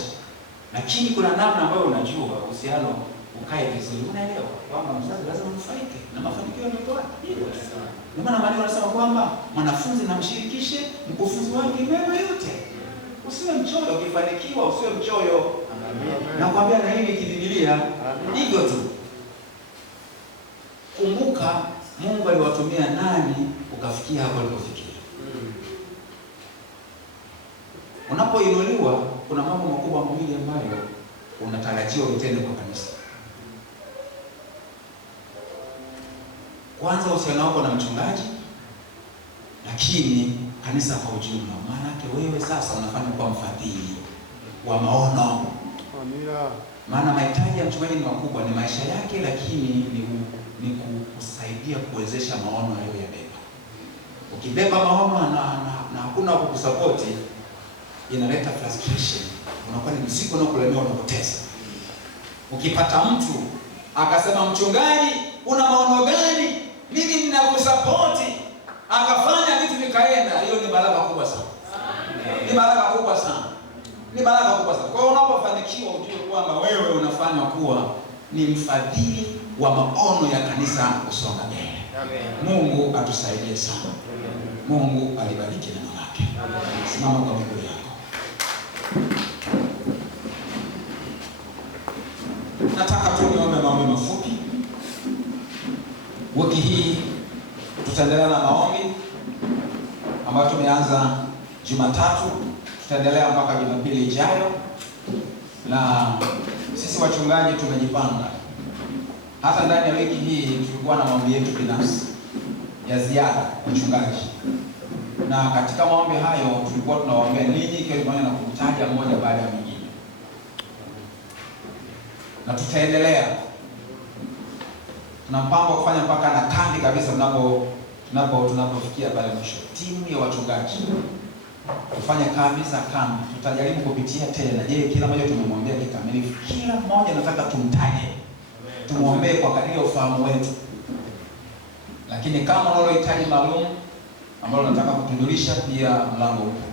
Lakini kuna namna ambayo unajua uhusiano ukae vizuri. Unaelewa kwamba mzazi lazima anufaike na mafanikio ya mtoto wake. Ndio maana mwalimu anasema kwamba mwanafunzi namshirikishe mkufunzi wake mema yote. Usiwe mchoyo, ukifanikiwa usiwe mchoyo. Amen. Nakwambia na hili kibibilia hivyo tu. Kumbuka Mungu aliwatumia nani ukafikia hapo ulipofikia. Unapoinuliwa kuna mambo makubwa mawili ambayo unatarajiwa utende kwa kanisa. Kwanza uhusiano wako na mchungaji, lakini kanisa kwa ujumla. Maana yake wewe sasa unafanya kuwa mfadhili wa maono. Amina. Maana mahitaji ya mchungaji ni makubwa, ni maisha yake, lakini ni kusaidia kuwezesha maono aliyoyabeba. Ukibeba maono na hakuna kukusupport, inaleta frustration. Unakuwa ni mzigo unaokulemea, unapoteza. Ukipata mtu akasema, mchungaji una maono gani? Mimi ninakusupport, akafanya vitu vikaenda, hiyo ni baraka kubwa sana. Ni baraka kubwa sana. Ni baraka kubwa sana. Kwa hiyo unapofanikiwa ujue kwamba wewe unafanywa kuwa ni mfadhili wa maono ya kanisa kusonga mbele. Mungu atusaidie sana. Mungu alibariki neno lake. Simama kwa miguu yako. Nataka tu niombe maombi mafupi. Wiki hii tutaendelea na maombi ambayo tumeanza Jumatatu, tutaendelea mpaka Jumapili ijayo. Na sisi wachungaji tumejipanga. Hata ndani ya wiki hii tulikuwa na maombi yetu binafsi ya ziada wachungaji. Na katika maombi hayo tulikuwa tunawaombea ninyi kwa maana na kumtaja mmoja baada ya mwingine. Na tutaendelea. Tuna mpango wa kufanya mpaka na kambi kabisa tunapofikia pale mwisho. Timu ya wachungaji tufanye kabisa kambi. Tutajaribu kupitia tena. Je, kila mmoja tumemwombea kikamilifu? Kila mmoja nataka tumtaje. Tumuombee kwa kadiri ya ufahamu wetu. Lakini kama unalohitaji maalum ambalo nataka kutundulisha, pia mlango upo.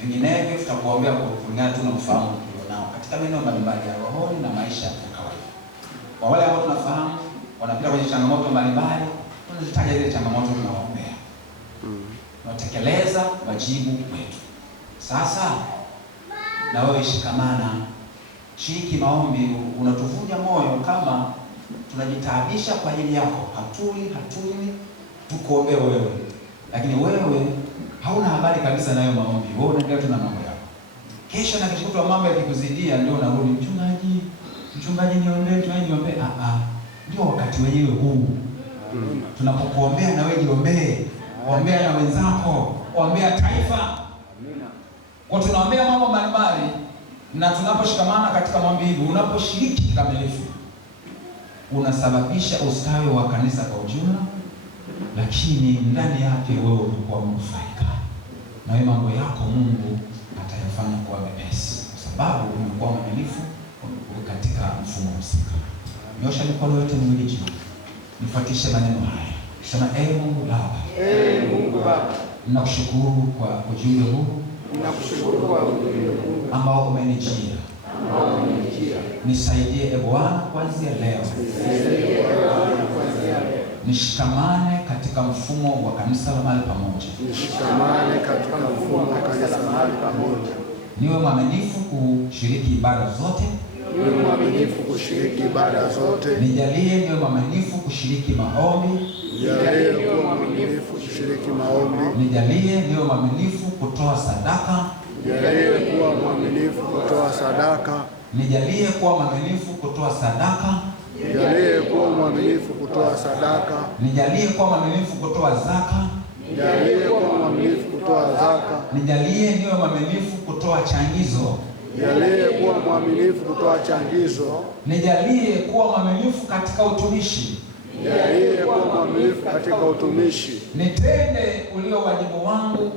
Vinginevyo tutakuombea kwa kulingana tu na ufahamu tulionao katika maeneo mbalimbali ya rohoni na maisha ya kawaida. Kwa wale ambao tunafahamu wanapita kwenye changamoto mbalimbali, tunazitaja zile changamoto, tunawaombea. Tunatekeleza wajibu wetu. Sasa na wewe shikamana, shiriki maombi. Unatuvunja moyo kama tunajitaabisha kwa ajili yako. Hatuli tukuombea wewe, lakini wewe hauna habari kabisa nayo maombi. Wewe unaendelea tu na mambo yako. Kesho na kesho kutwa mambo yakikuzidi ndio unarudi, mchungaji niombee. Ndio wakati wenyewe huu. Tunapokuombea na wewe jiombee. Ombea na wenzako, ombea taifa. Amina. Kwa tunaombea mambo mbalimbali, na tunaposhikamana katika maombi hivi, unaposhiriki kikamilifu, unasababisha ustawi wa kanisa kwa ujumla, lakini ndani yake wewe unakuwa mnufaika. Na wewe mambo yako Mungu atayafanya kuwa mepesi, kwa sababu umekuwa mwaminifu katika mfumo husika. Nyosha mikono yote miwili juu. Nifuatishe maneno haya. Sema, Mungu Baba. Mungu Baba. Ninakushukuru kwa ujumbe huu. Ninakushukuru kwa ujumbe huu ambao umenijia. Nisaidie Bwana kuanzia leo. Nishikamane katika mfumo wa kanisa la mahali pamoja. Niwe mwaminifu kushiriki ibada zote. Nijalie niwe mwaminifu kushiriki maombi. Nijalie niwe mwaminifu kutoa sadaka. Nijalie kuwa mwaminifu kutoa sadaka. Nijalie kuwa mwaminifu kutoa zaka. Nijalie niwe mwaminifu kutoa changizo. Nijalie kuwa mwaminifu kutoa changizo. Nijalie kuwa mwaminifu katika utumishi. Nijalie kuwa mwaminifu katika utumishi. Nitende ulio wajibu wangu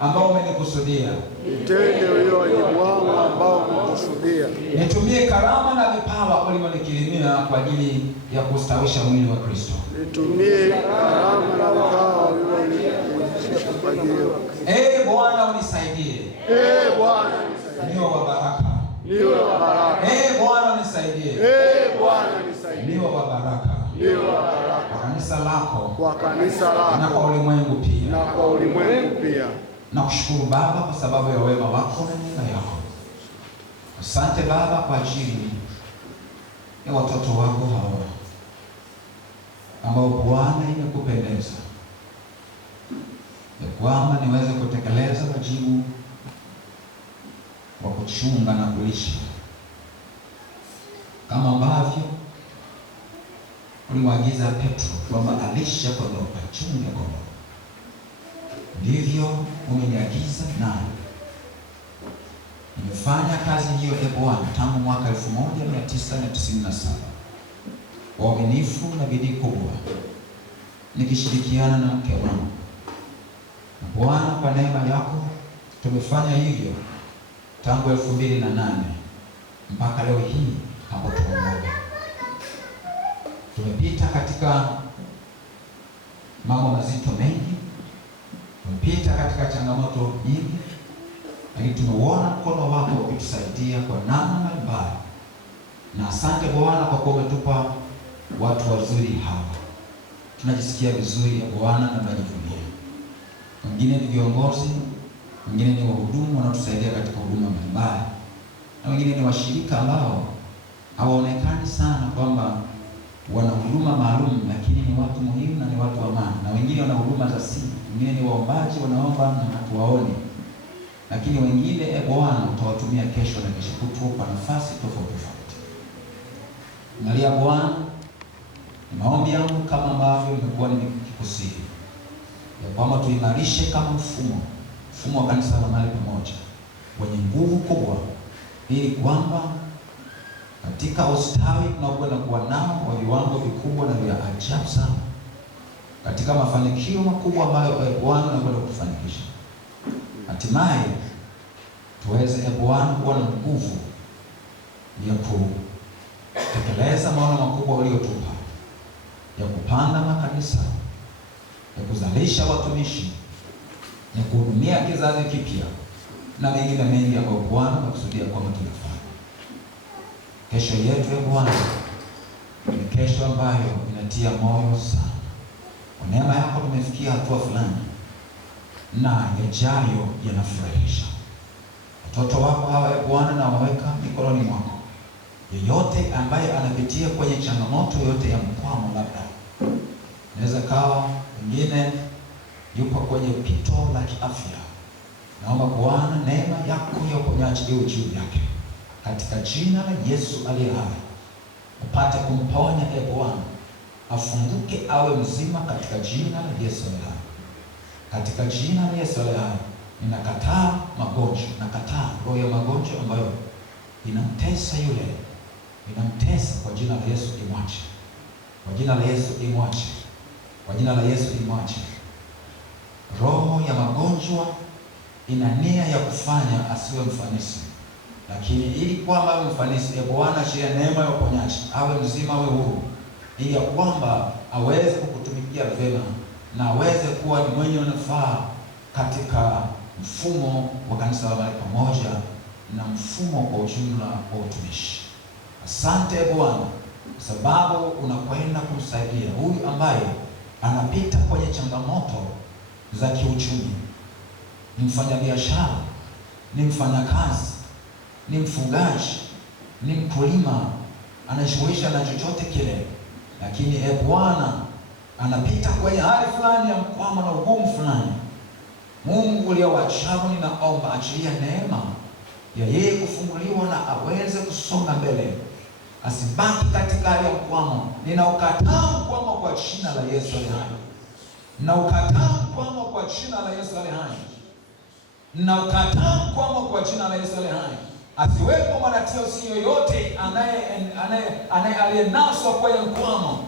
ambao umenikusudia. Nitende ulio wajibu wangu ambao umekusudia. Nitumie karama na vipawa ulivyonikirimia kwa ajili ya kustawisha mwili wa Kristo. Nitumie karama na vipawa ulivyonikirimia kwa ajili ya Ee Bwana unisaidie. Ee Bwana nisaidie. Niwe wa baraka. Niwe wa baraka. Ee Bwana nisaidie. Ee Bwana nisaidie. Niwe wa baraka. Niwe wa baraka. Kwa kanisa lako. Kwa kanisa lako. Na kwa ulimwengu pia. Na kwa ulimwengu pia. Nakushukuru Baba kwa sababu ya wema wako na neema yako. Asante Baba kwa ajili ya watoto wako hawa ambao Bwana imekupendeza ya kwamba niweze kutekeleza wajibu wa kuchunga na kulisha kama ambavyo ulimwagiza Petro kwamba alisha kondoo, achunge kondoo. Ndivyo umeniagiza naye nimefanya kazi hiyo, e Bwana, tangu mwaka 1997 kwa uaminifu na bidii kubwa, nikishirikiana na mke wangu. Bwana, kwa neema yako tumefanya hivyo tangu 2008 mpaka leo hii hapo tumeona. Tumepita katika mambo mazito mengi, tumepita katika changamoto nyingi, lakini tumeuona mkono wako ukitusaidia kwa namna mbalimbali. Na asante Bwana kwa kuwa umetupa watu wazuri hawa. Tunajisikia vizuri ya Bwana na tunajivunia. Wengine ni viongozi, wengine ni wahudumu wanaotusaidia katika huduma mbalimbali, na wengine ni washirika ambao hawaonekani sana kwamba wana huduma maalum, lakini ni watu muhimu na ni watu wa maana. Na wengine wana huduma za siri, wengine ni waombaji, wanaomba na hatuwaoni, lakini wengine Bwana utawatumia kesho na kesho kutwa kwa nafasi tofauti tofauti. Angalia Bwana, ni maombi yangu kama ambavyo nimekuwa nikikusihi ya kwamba tuimarishe kama mfumo wa kanisa la mahali pamoja wenye nguvu kubwa, ili kwamba katika ustawi tunaokwenda kuwa nao wa viwango vikubwa na vya ajabu sana, katika mafanikio makubwa ambayo Bwana anakwenda kutufanikisha, hatimaye tuweze Bwana kuwa na nguvu ya kutekeleza maono makubwa uliotupa ya kupanda makanisa, ya kuzalisha watumishi, ya kuhudumia kizazi kipya na mengine mengi ambayo Bwana anakusudia kwamba tunafanya. Kesho yetu ya Bwana ni kesho ambayo inatia moyo sana. Kwa neema yako tumefikia hatua fulani na yajayo yanafurahisha. Watoto wako hawa Bwana na waweka mikononi mwako. Yeyote ambaye anapitia kwenye changamoto yote ya mkwamo, labda inaweza kawa wengine yupo kwenye pito la kiafya, naomba Bwana neema yako ya uponyaji iwe juu yake katika jina la Yesu aliye hai. Upate kumponya Bwana, afunguke awe mzima katika jina la Yesu aliye hai. Katika jina la Yesu aliye hai ninakataa magonjwa, nakataa roho ya magonjwa ambayo inamtesa yule, inamtesa kwa jina la Yesu imwache. Kwa jina la Yesu imwache. Kwa jina la Yesu imwache. Roho ya magonjwa ina nia ya kufanya asiwe mfanisi, lakini ili kwamba awe mfanisi, Bwana achilia neema ya uponyaji, awe mzima, awe huru, ili ya kwamba aweze kukutumikia vyema na aweze kuwa ni mwenye manufaa katika mfumo wa kanisa la mahali pamoja na mfumo kwa ujumla wa utumishi. Asante Bwana kwa sababu unakwenda kumsaidia huyu ambaye anapita kwenye changamoto za kiuchumi. Ni mfanyabiashara, ni mfanyakazi, ni mfugaji, ni mkulima, anashughulisha na chochote kile, lakini Bwana anapita kwenye hali fulani ya mkwamo na ugumu fulani. Mungu ulio wa ajabu, ninaomba achilia neema ya yeye kufunguliwa na aweze kusonga mbele, asibaki katika hali ya mkwamo. Ninaukataa mkwamo kwa jina la Yesu aliye hai. Ninaukataa mkwamo kwa jina la Yesu aliye hai. Ninaukataa mkwamo kwa jina la Yesu aliye hai. asiwepo mwana TLC yoyote aliyenaswa kwenye mkwamo,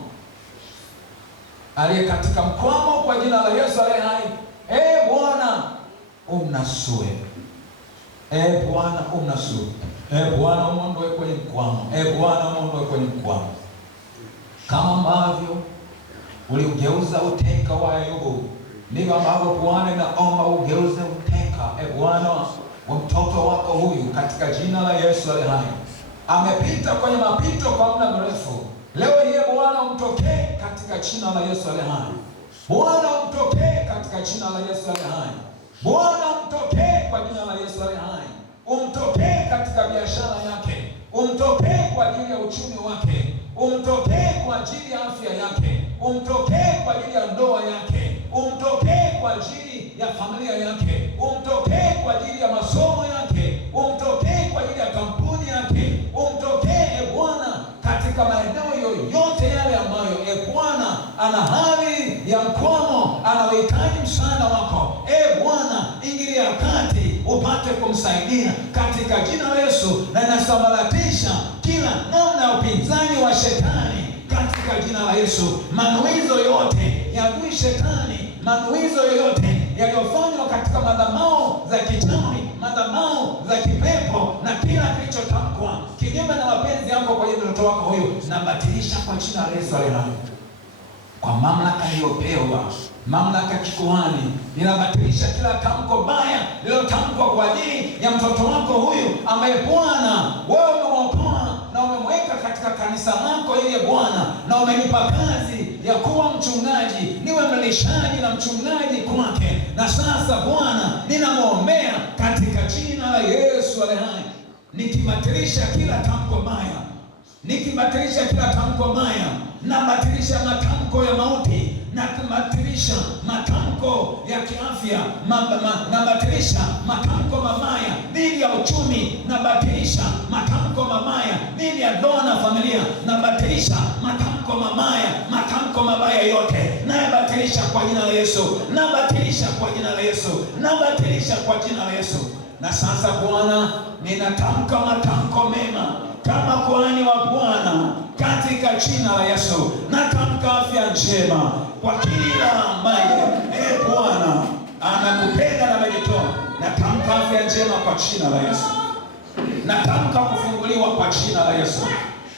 aliye katika mkwamo, kwa jina la Yesu aliye hai. Bwana umnasue, Bwana umnasue, Bwana umondoe kwenye mkwamo, Bwana umondoe kwenye mkwamo, kama ambavyo uliugeuza uteka wa Ayubu, ndivyo ambavyo Bwana naomba ugeuze uteka, Bwana, wa mtoto wako huyu, katika jina la Yesu aliye hai. Amepita kwenye mapito kwa muda mrefu, leo hii Bwana umtokee katika jina la Yesu aliye hai. Bwana umtokee katika jina la Yesu aliye hai. Bwana umtokee kwa jina la Yesu aliye hai. Umtokee katika biashara yake, umtokee kwa ajili ya uchumi wake, umtokee kwa ajili ya afya yake, umtokee kwa ajili ya ndoa yake, umtokee kwa ajili ya familia yake, umtokee kwa ajili ya masomo yake, umtokee kwa ajili ya kampuni yake, umtokee Bwana katika maeneo yoyote yale ambayo Bwana ana hali ya mkwamo, anahitaji msaada wako. Bwana, ingilia kati upate kumsaidia katika jina la Yesu, na nasambaratisha kila namna ya upinzani wa shetani katika jina la Yesu. Manuizo yote ya adui shetani, manuizo yoyote yaliyofanywa katika madhabahu za kichawi, madhabahu za kipepo, na kila kilichotamkwa kinyume na mapenzi yako kwa ajili ya mtoto wako huyu, nabatilisha kwa jina la Yesu aliye hai. Kwa mamlaka niliyopewa, mamlaka kikuhani, ninabatilisha kila tamko baya lililotamkwa kwa ajili ya mtoto wako huyu ambaye Bwana wewe umemwokoa na umemweka katika kanisa lako ili Bwana, na umenipa kazi ya kuwa mchungaji, niwe mlishaji na mchungaji kwake. Na sasa Bwana, ninamwombea katika jina la Yesu aliye hai, nikibatilisha kila tamko baya, nikibatilisha kila tamko baya, nabatilisha matamko ya mauti, nabatilisha matamko ya kiafya, nabatilisha matamko mabaya dhidi ya uchumi, nabatilisha matamko mabaya dhidi ya ndoa na familia, nabatilisha matamko mabaya, matamko mabaya yote nayabatilisha kwa jina la Yesu, nabatilisha kwa jina la Yesu, nabatilisha kwa jina la Yesu. Na sasa Bwana, ninatamka matamko mema kama kuhani wa Bwana katika jina la Yesu. Natamka afya njema kwa kila ambaye Bwana anakupenda na amejitoa. Natamka afya njema kwa jina la Yesu. Natamka kufunguliwa kwa jina la Yesu.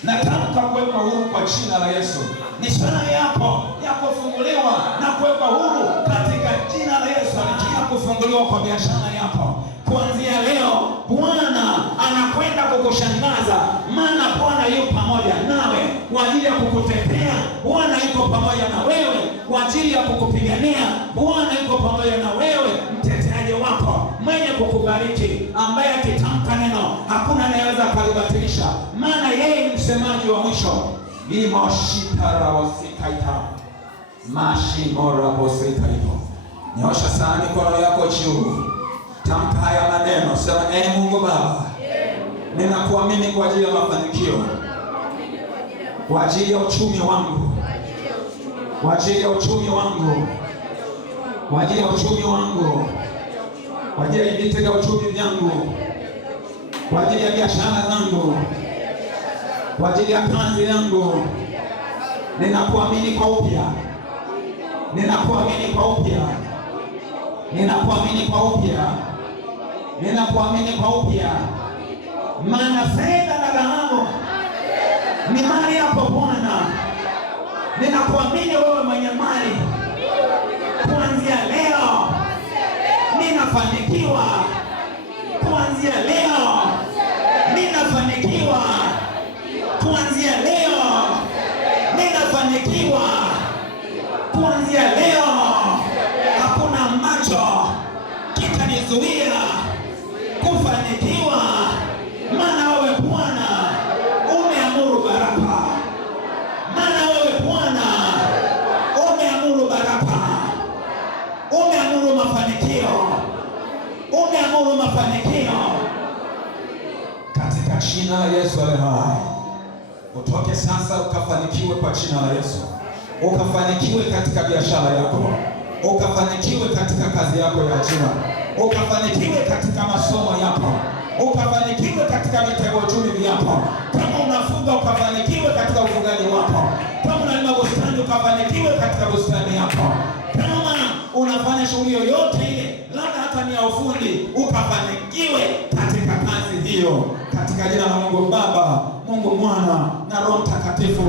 Natamka kuwekwa huru kwa jina la Yesu. Ni saa yako ya kufunguliwa na kuwekwa huru katika jina la Yesu. Anakia kufunguliwa kwa biashara yako kuanzia leo. Bwana anakwenda kukushangaza, maana Bwana yuko pamoja nawe kwa ajili ya kukutetea. Bwana yuko pamoja na wewe kwa ajili ya kukupigania. Bwana yuko pamoja na wewe, mteteaji wako mwenye kukubariki, ambaye akitamka neno hakuna anayeweza kulibatilisha, maana yeye ni msemaji wa mwisho. Imoshitaraosikaita mashimoraposikaito. Nyosha sana mikono yako juu, tamka haya maneno, sema: Mungu Baba, ninakuamini kwa ajili ya mafanikio, kwa ajili ya uchumi wangu, kwa ajili ya uchumi wangu, kwa ajili ya uchumi wangu, kwa ajili ya vitega uchumi vyangu, kwa ajili ya biashara zangu, kwa ajili ya kazi yangu. Ninakuamini kwa upya, ninakuamini kwa upya, ninakuamini kwa upya, ninakuamini kwa upya, maana fedha na dhahabu ni mali yako Bwana. Ninakuamini wewe mwenye mali. Kuanzia leo ninafanikiwa, kuanzia leo ninafanikiwa, kuanzia leo ninafanikiwa, kuanzia leo hakuna ambacho kitanizuia kufanikiwa, maana wewe Bwana umeamuru baraka, maana wewe Bwana umeamuru baraka, umeamuru mafanikio, umeamuru mafanikio katika jina la Yesu aliye hai. Utoke sasa ukafanikiwe kwa jina la Yesu. Ukafanikiwe katika biashara yako, ukafanikiwe katika kazi yako ya ajira, ukafanikiwe katika masomo yako, ukafanikiwe katika mitego uchumi yako. Kama unafuga ukafanikiwe katika ufugaji wako. Kama unalima bustani ukafanikiwe katika bustani yako. Kama unafanya shughuli yoyote ile, labda hata ni ya ufundi, ukafanikiwe katika kazi hiyo, katika jina la Mungu Baba, Mungu Mwana na Roho Mtakatifu.